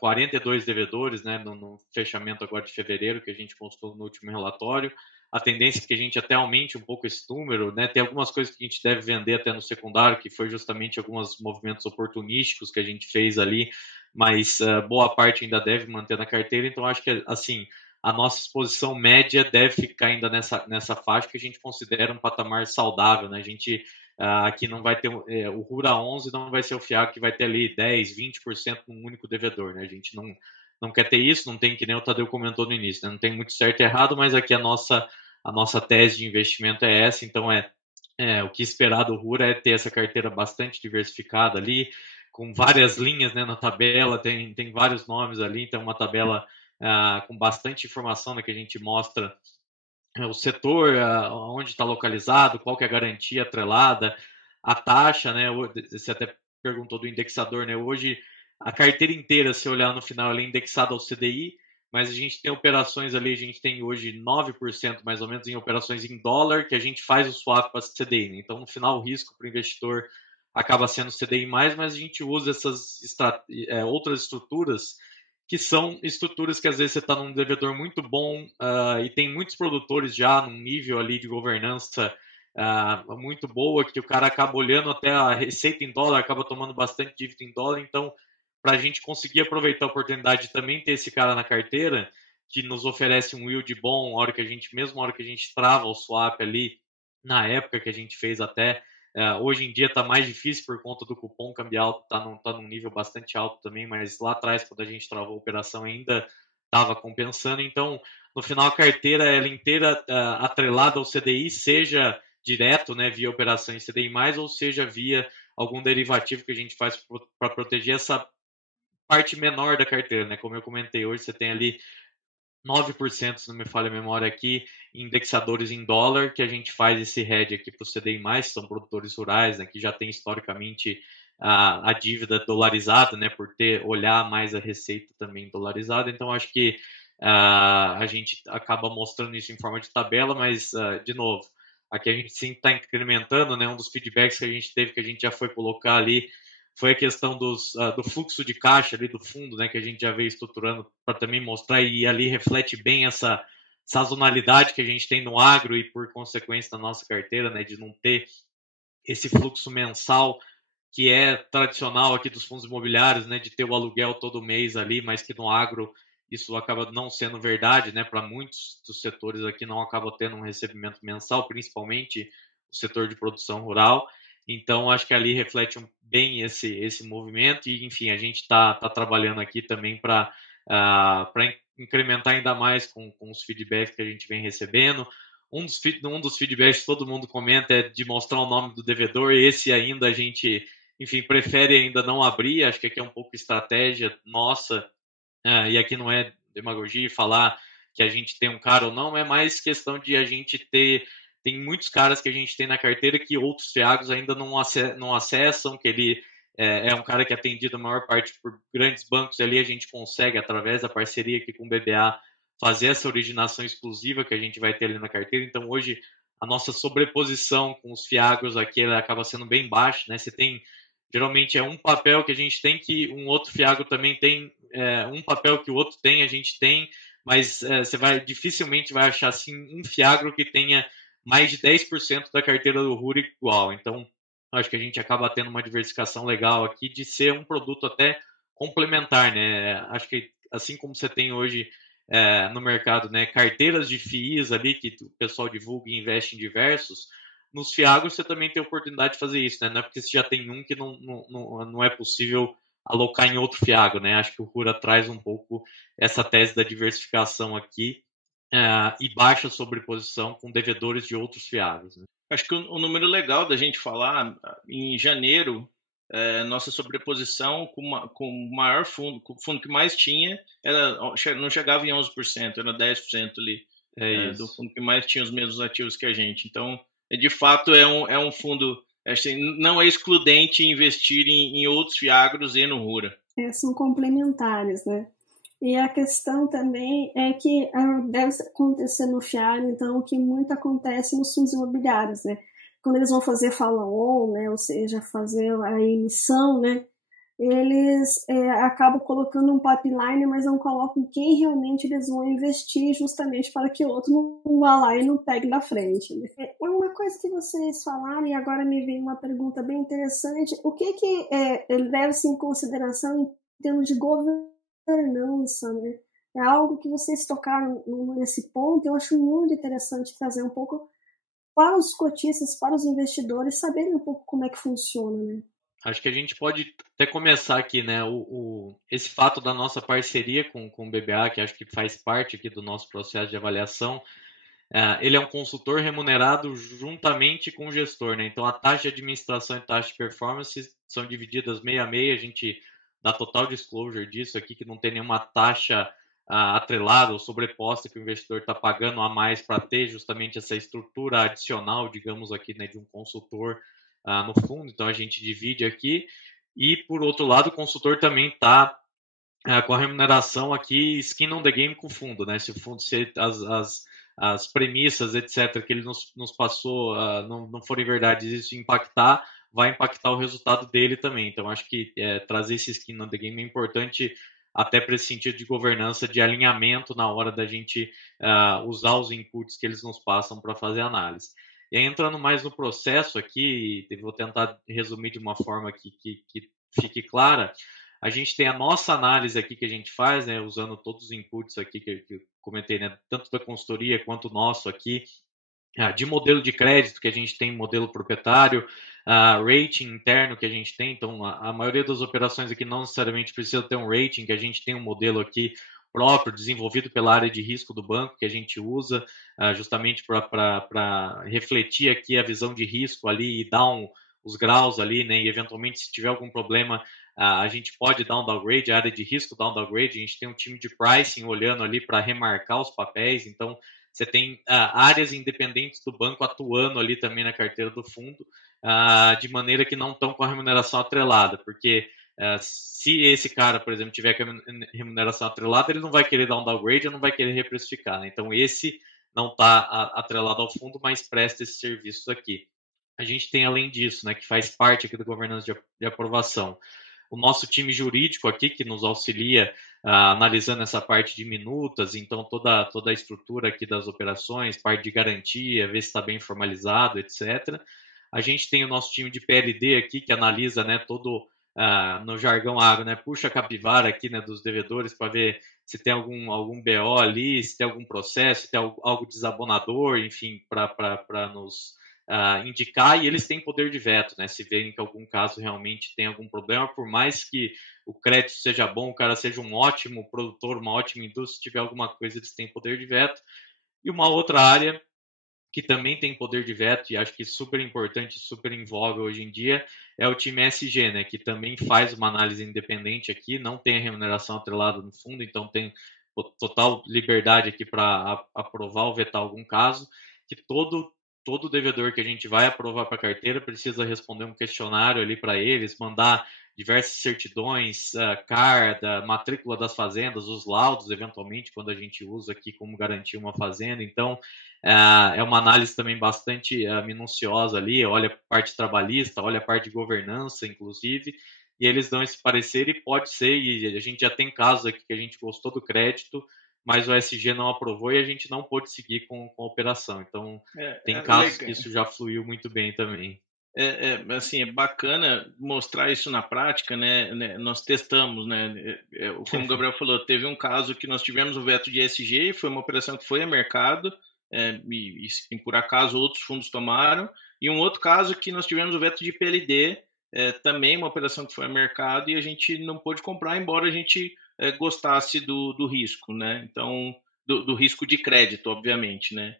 42 devedores, né, no fechamento agora de fevereiro, que a gente postou no último relatório. A tendência é que a gente até aumente um pouco esse número, né? Tem algumas coisas que a gente deve vender até no secundário, que foi justamente alguns movimentos oportunísticos que a gente fez ali, mas boa parte ainda deve manter na carteira, então acho que, assim, a nossa exposição média deve ficar ainda nessa faixa que a gente considera um patamar saudável, né? A gente aqui não vai ter o Rura 11 não vai ser o Fiagro que vai ter ali 10, 20% num único devedor, né? A gente não quer ter isso, não tem, que nem o Tadeu comentou no início, né? Não tem muito certo e errado, mas aqui a nossa tese de investimento é essa, então o que esperar do Rura é ter essa carteira bastante diversificada ali, com várias linhas, né, na tabela, tem vários nomes ali, então uma tabela com bastante informação, né, que a gente mostra o setor, onde está localizado, qual que é a garantia atrelada, a taxa, né? Você até perguntou do indexador, né? Hoje a carteira inteira, se olhar no final, ela é indexada ao CDI, mas a gente tem operações ali, a gente tem hoje 9% mais ou menos em operações em dólar, que a gente faz o swap para CDI, né? Então no final o risco para o investidor acaba sendo CDI+, mas a gente usa essas outras estruturas que são estruturas que às vezes você está num devedor muito bom e tem muitos produtores já num nível ali de governança muito boa, que o cara acaba olhando até a receita em dólar, acaba tomando bastante dívida em dólar, então para a gente conseguir aproveitar a oportunidade de também ter esse cara na carteira, que nos oferece um yield bom, mesmo a hora que a gente trava o swap ali, na época que a gente fez até, hoje em dia está mais difícil por conta do cupom cambial, está num nível bastante alto também, mas lá atrás, quando a gente travou a operação, ainda estava compensando. Então, no final, a carteira ela inteira atrelada ao CDI, seja direto, né, via operação em CDI+, ou seja, via algum derivativo que a gente faz para proteger essa parte menor da carteira, né? Como eu comentei, hoje você tem ali 9%, se não me falha a memória aqui, indexadores em dólar, que a gente faz esse hedge aqui para o CDI+, que são produtores rurais, né, que já tem historicamente a dívida dolarizada, né, por olhar mais a receita também dolarizada. Então, acho que a gente acaba mostrando isso em forma de tabela, mas, de novo, aqui a gente sim está incrementando, né, um dos feedbacks que a gente teve, que a gente já foi colocar ali, foi a questão do fluxo de caixa ali do fundo, né, que a gente já veio estruturando para também mostrar, e ali reflete bem essa sazonalidade que a gente tem no agro e, por consequência, na nossa carteira, né, de não ter esse fluxo mensal que é tradicional aqui dos fundos imobiliários, né, de ter o aluguel todo mês ali, mas que no agro isso acaba não sendo verdade, né, para muitos dos setores aqui não acaba tendo um recebimento mensal, principalmente o setor de produção rural. Então, acho que ali reflete bem esse movimento e, enfim, a gente está trabalhando aqui também para incrementar ainda mais com os feedbacks que a gente vem recebendo. Um dos feedbacks que todo mundo comenta é de mostrar o nome do devedor, e esse ainda a gente, enfim, prefere ainda não abrir, acho que aqui é um pouco estratégia nossa, e aqui não é demagogia falar que a gente tem um cara ou não, é mais questão de a gente tem muitos caras que a gente tem na carteira que outros Fiagros ainda não acessam, que ele é um cara que é atendido a maior parte por grandes bancos ali, a gente consegue, através da parceria aqui com o BBA, fazer essa originação exclusiva que a gente vai ter ali na carteira. Então, hoje, a nossa sobreposição com os fiagros aqui ela acaba sendo bem baixa, né? Você tem, geralmente, um papel que a gente tem que um outro fiagro também tem, um papel que o outro tem, a gente tem, mas você dificilmente vai achar assim, um fiagro que tenha mais de 10% da carteira do Ruhr igual. Então, acho que a gente acaba tendo uma diversificação legal aqui de ser um produto até complementar, né? Acho que assim como você tem hoje no mercado, né, carteiras de FIIs ali que o pessoal divulga e investe em diversos, nos fiagros você também tem a oportunidade de fazer isso, né? Não é porque você já tem um que não é possível alocar em outro fiagro, né? Acho que o Rura traz um pouco essa tese da diversificação aqui e baixa sobreposição com devedores de outros fiagros, né? Acho que o número legal da gente falar, em janeiro, nossa sobreposição com o maior fundo, com o fundo que mais tinha, não chegava em 11%, era 10% ali, do fundo que mais tinha os mesmos ativos que a gente. Então, de fato, é um fundo, assim, não é excludente investir em outros fiagros e no Rura. São complementares, né? E a questão também é que deve acontecer no fiagro, então, o que muito acontece nos fundos imobiliários, né? Quando eles vão fazer follow-on, né? Ou seja, fazer a emissão, né? Eles acabam colocando um pipeline, mas não colocam quem realmente eles vão investir, justamente para que o outro não vá lá e não pegue na frente. Né? Uma coisa que vocês falaram, e agora me veio uma pergunta bem interessante, o que leva-se em consideração em termos de governança, né? É algo que vocês tocaram nesse ponto, eu acho muito interessante trazer um pouco para os cotistas, para os investidores, saberem um pouco como é que funciona, né? Acho que a gente pode até começar aqui, né? Esse fato da nossa parceria com o BBA, que acho que faz parte aqui do nosso processo de avaliação, ele é um consultor remunerado juntamente com o gestor, né? Então a taxa de administração e taxa de performance são divididas meio a meio, a gente dá total disclosure disso aqui, que não tem nenhuma taxa atrelada ou sobreposta que o investidor está pagando a mais para ter justamente essa estrutura adicional, digamos aqui, né, de um consultor no fundo. Então a gente divide aqui e, por outro lado, o consultor também está com a remuneração aqui skin on the game com o fundo, né? Se o fundo, se as premissas, etc., que ele nos passou não forem verdade, isso impactar, vai impactar o resultado dele também. Então, acho que trazer esse skin on the game é importante até para esse sentido de governança, de alinhamento na hora da gente usar os inputs que eles nos passam para fazer análise. E aí, entrando mais no processo aqui, vou tentar resumir de uma forma que fique clara. A gente tem a nossa análise aqui que a gente faz, né, usando todos os inputs aqui que eu comentei, né, tanto da consultoria quanto o nosso aqui, de modelo de crédito que a gente tem, modelo proprietário, rating interno que a gente tem. Então, a maioria das operações aqui não necessariamente precisa ter um rating, que a gente tem um modelo aqui próprio, desenvolvido pela área de risco do banco, que a gente usa justamente para refletir aqui a visão de risco ali e dar os graus ali, né, e eventualmente se tiver algum problema, a gente pode dar um downgrade, a área de risco dá um downgrade, a gente tem um time de pricing olhando ali para remarcar os papéis, então você tem áreas independentes do banco atuando ali também na carteira do fundo, de maneira que não estão com a remuneração atrelada, porque se esse cara, por exemplo, tiver com a remuneração atrelada, ele não vai querer dar um downgrade, ou não vai querer reprecificar, né? Então esse não está atrelado ao fundo, mas presta esses serviços aqui. A gente tem, além disso, né, que faz parte aqui da governança de aprovação, o nosso time jurídico aqui, que nos auxilia analisando essa parte de minutas, então toda a estrutura aqui das operações, parte de garantia, ver se está bem formalizado, etc. A gente tem o nosso time de PLD aqui, que analisa, né, todo, no jargão agro, né, puxa a capivara aqui, né, dos devedores para ver se tem algum BO ali, se tem algum processo, se tem algo desabonador, enfim, para nos indicar, e eles têm poder de veto, né? Se verem que algum caso realmente tem algum problema, por mais que o crédito seja bom, o cara seja um ótimo produtor, uma ótima indústria, se tiver alguma coisa, eles têm poder de veto. E uma outra área que também tem poder de veto, e acho que super importante, super em voga hoje em dia, é o time SG, né? Que também faz uma análise independente aqui, não tem a remuneração atrelada no fundo, então tem total liberdade aqui para aprovar ou vetar algum caso, que todo devedor que a gente vai aprovar para a carteira precisa responder um questionário ali para eles, mandar diversas certidões, carta, matrícula das fazendas, os laudos, eventualmente, quando a gente usa aqui como garantia uma fazenda. Então, é uma análise também bastante minuciosa ali, olha a parte trabalhista, olha a parte de governança, inclusive, e eles dão esse parecer e pode ser, e a gente já tem casos aqui que a gente gostou do crédito, mas o SG não aprovou e a gente não pôde seguir com a operação. Então, tem casos que isso já fluiu muito bem também. Assim, é bacana mostrar isso na prática, né? Nós testamos, né? Como o Gabriel falou, teve um caso que nós tivemos o veto de ESG, foi uma operação que foi a mercado, e por acaso outros fundos tomaram, e um outro caso que nós tivemos o veto de PLD, também uma operação que foi a mercado e a gente não pôde comprar, embora a gente gostasse do risco, né? Então, do risco de crédito, obviamente, né?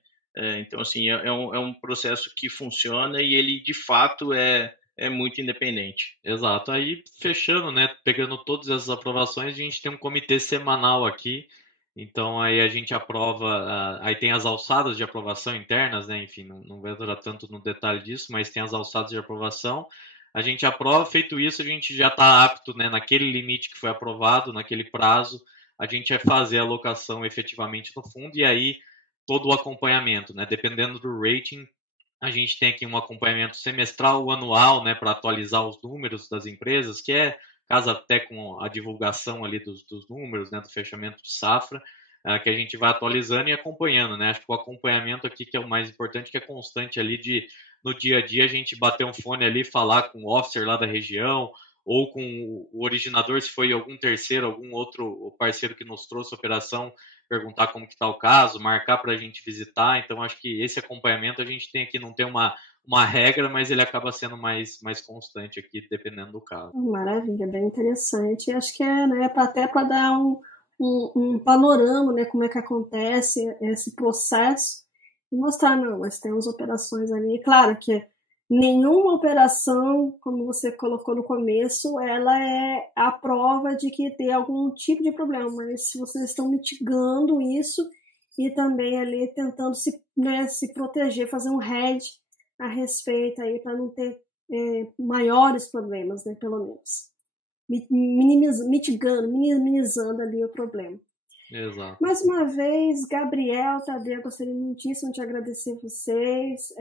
Então, assim, é um processo que funciona e ele, de fato, é muito independente. Exato. Aí, fechando, né, pegando todas essas aprovações, a gente tem um comitê semanal aqui. Então, aí a gente aprova, aí tem as alçadas de aprovação internas, né, enfim, não vou entrar tanto no detalhe disso, mas tem as alçadas de aprovação. A gente aprova, feito isso, a gente já está apto, né, naquele limite que foi aprovado, naquele prazo, a gente vai fazer a alocação efetivamente no fundo e aí todo o acompanhamento, né, dependendo do rating, a gente tem aqui um acompanhamento semestral ou anual, né, para atualizar os números das empresas, que casa até com a divulgação ali dos números, né, do fechamento de safra, que a gente vai atualizando e acompanhando, né? Acho que o acompanhamento aqui que é o mais importante, que é constante ali no dia a dia a gente bater um fone ali, falar com o officer lá da região ou com o originador, se foi algum terceiro, algum outro parceiro que nos trouxe a operação, perguntar como que está o caso, marcar para a gente visitar. Então, acho que esse acompanhamento a gente tem aqui, não tem uma regra, mas ele acaba sendo mais constante aqui, dependendo do caso. Maravilha, bem interessante. Acho que né, até para dar um panorama, né, como é que acontece esse processo e mostrar, não, mas temos operações ali. Claro que nenhuma operação, como você colocou no começo, ela é a prova de que tem algum tipo de problema, mas se vocês estão mitigando isso e também ali tentando se proteger, fazer um hedge a respeito aí para não ter maiores problemas, né, pelo menos. Minimizando ali o problema. Exato. Mais uma vez, Gabriel, Tadeu, gostaria muitíssimo de agradecer vocês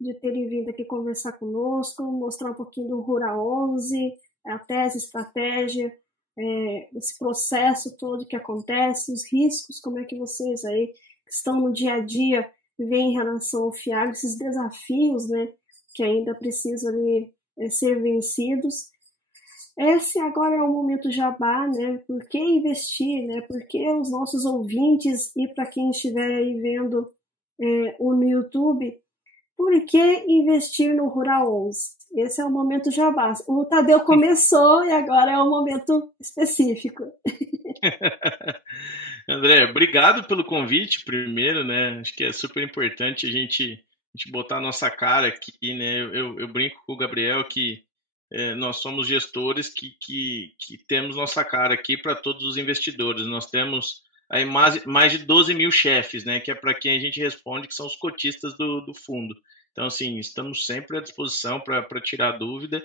de terem vindo aqui conversar conosco, mostrar um pouquinho do Rural 11, a tese, estratégia, esse processo todo que acontece, os riscos, como é que vocês aí que estão no dia a dia veem em relação ao FIAGRO, esses desafios, né, que ainda precisam ali, ser vencidos. Esse agora é o momento jabá, né? Por que investir, né? Por que os nossos ouvintes e para quem estiver aí vendo no YouTube, por que investir no Rural 11? Esse é o momento jabá. O Tadeu começou e agora é o momento específico. André, obrigado pelo convite primeiro, né? Acho que é super importante a gente botar a nossa cara aqui, né? Eu brinco com o Gabriel que nós somos gestores que temos nossa cara aqui para todos os investidores. Nós temos aí mais de 12 mil chefes, né, que é para quem a gente responde, que são os cotistas do fundo. Então, assim, estamos sempre à disposição para tirar dúvida.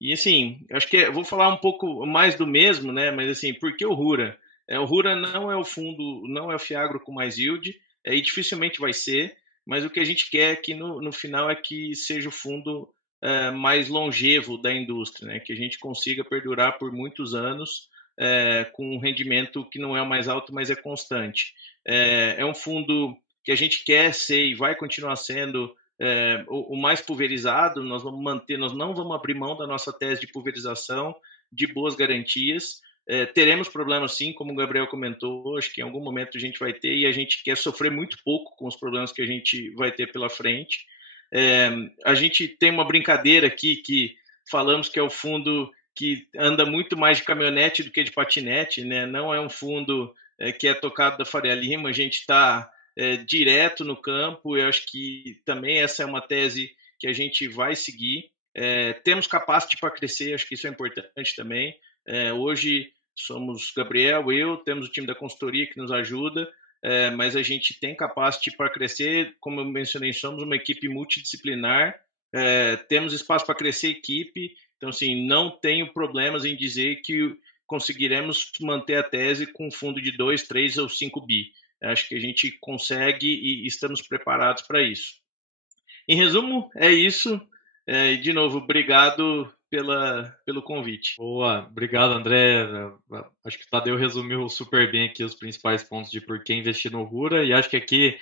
E, assim, acho que vou falar um pouco mais do mesmo, né, mas, assim, por que o Rura? O Rura não é o fundo, não é o Fiagro com mais yield, e dificilmente vai ser, mas o que a gente quer aqui no final é que seja o fundo mais longevo da indústria, né? Que a gente consiga perdurar por muitos anos com um rendimento que não é o mais alto, mas é constante. É um fundo que a gente quer ser e vai continuar sendo o mais pulverizado. Nós vamos manter, nós não vamos abrir mão da nossa tese de pulverização, de boas garantias. Teremos problemas sim, como o Gabriel comentou, acho que em algum momento a gente vai ter e a gente quer sofrer muito pouco com os problemas que a gente vai ter pela frente. A gente tem uma brincadeira aqui que falamos que é o fundo que anda muito mais de caminhonete do que de patinete, né? Não é um fundo que é tocado da Faria Lima, a gente está direto no campo. Eu acho que também essa é uma tese que a gente vai seguir. Temos capacidade para crescer, acho que isso é importante também. Hoje somos Gabriel, eu, temos o time da consultoria que nos ajuda, mas a gente tem capacidade para crescer. Como eu mencionei, somos uma equipe multidisciplinar, temos espaço para crescer equipe Então, assim, não tenho problemas em dizer que conseguiremos manter a tese com um fundo de 2, 3 ou 5 bi. Acho que a gente consegue e estamos preparados para isso. Em resumo, é isso. De novo, obrigado pelo convite. Boa, obrigado, André. Acho que o Tadeu resumiu super bem aqui os principais pontos de por que investir no Rura, e acho que aqui,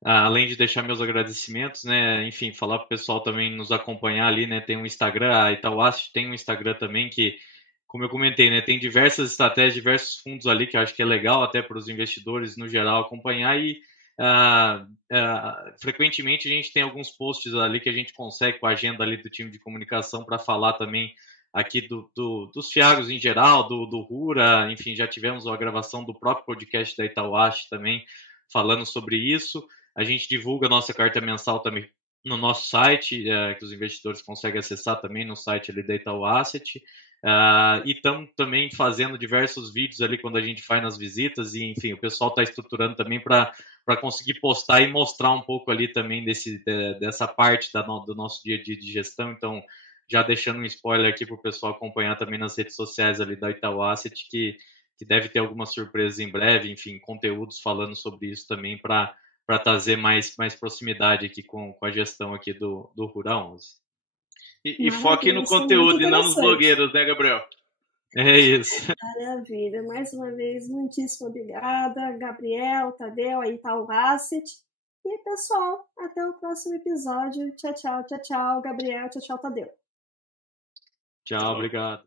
além de deixar meus agradecimentos, né, enfim, falar para o pessoal também nos acompanhar ali, né, tem um Instagram, a Itaúasset tem um Instagram também que, como eu comentei, né, tem diversas estratégias, diversos fundos ali que eu acho que é legal até para os investidores no geral acompanhar e frequentemente a gente tem alguns posts ali que a gente consegue com a agenda ali do time de comunicação para falar também aqui dos FIAGROS em geral, do Rura, enfim, já tivemos a gravação do próprio podcast da Itaúasset também falando sobre isso. A gente divulga a nossa carta mensal também no nosso site, que os investidores conseguem acessar também no site ali da Itaúasset. E estamos também fazendo diversos vídeos ali quando a gente faz nas visitas e, enfim, o pessoal está estruturando também para conseguir postar e mostrar um pouco ali também dessa parte do nosso dia a dia de gestão. Então, já deixando um spoiler aqui para o pessoal acompanhar também nas redes sociais ali da Itaúasset, que deve ter alguma surpresa em breve, enfim, conteúdos falando sobre isso também para trazer mais proximidade aqui com a gestão aqui do Rura 11. E foque no conteúdo e não nos blogueiros, né, Gabriel? É isso. Maravilha. Mais uma vez, muitíssimo obrigada, Gabriel, Tadeu, a Itaúasset. E, pessoal, até o próximo episódio. Tchau, tchau, tchau, tchau, Gabriel. Tchau, tchau, Tadeu. Tchau, obrigado.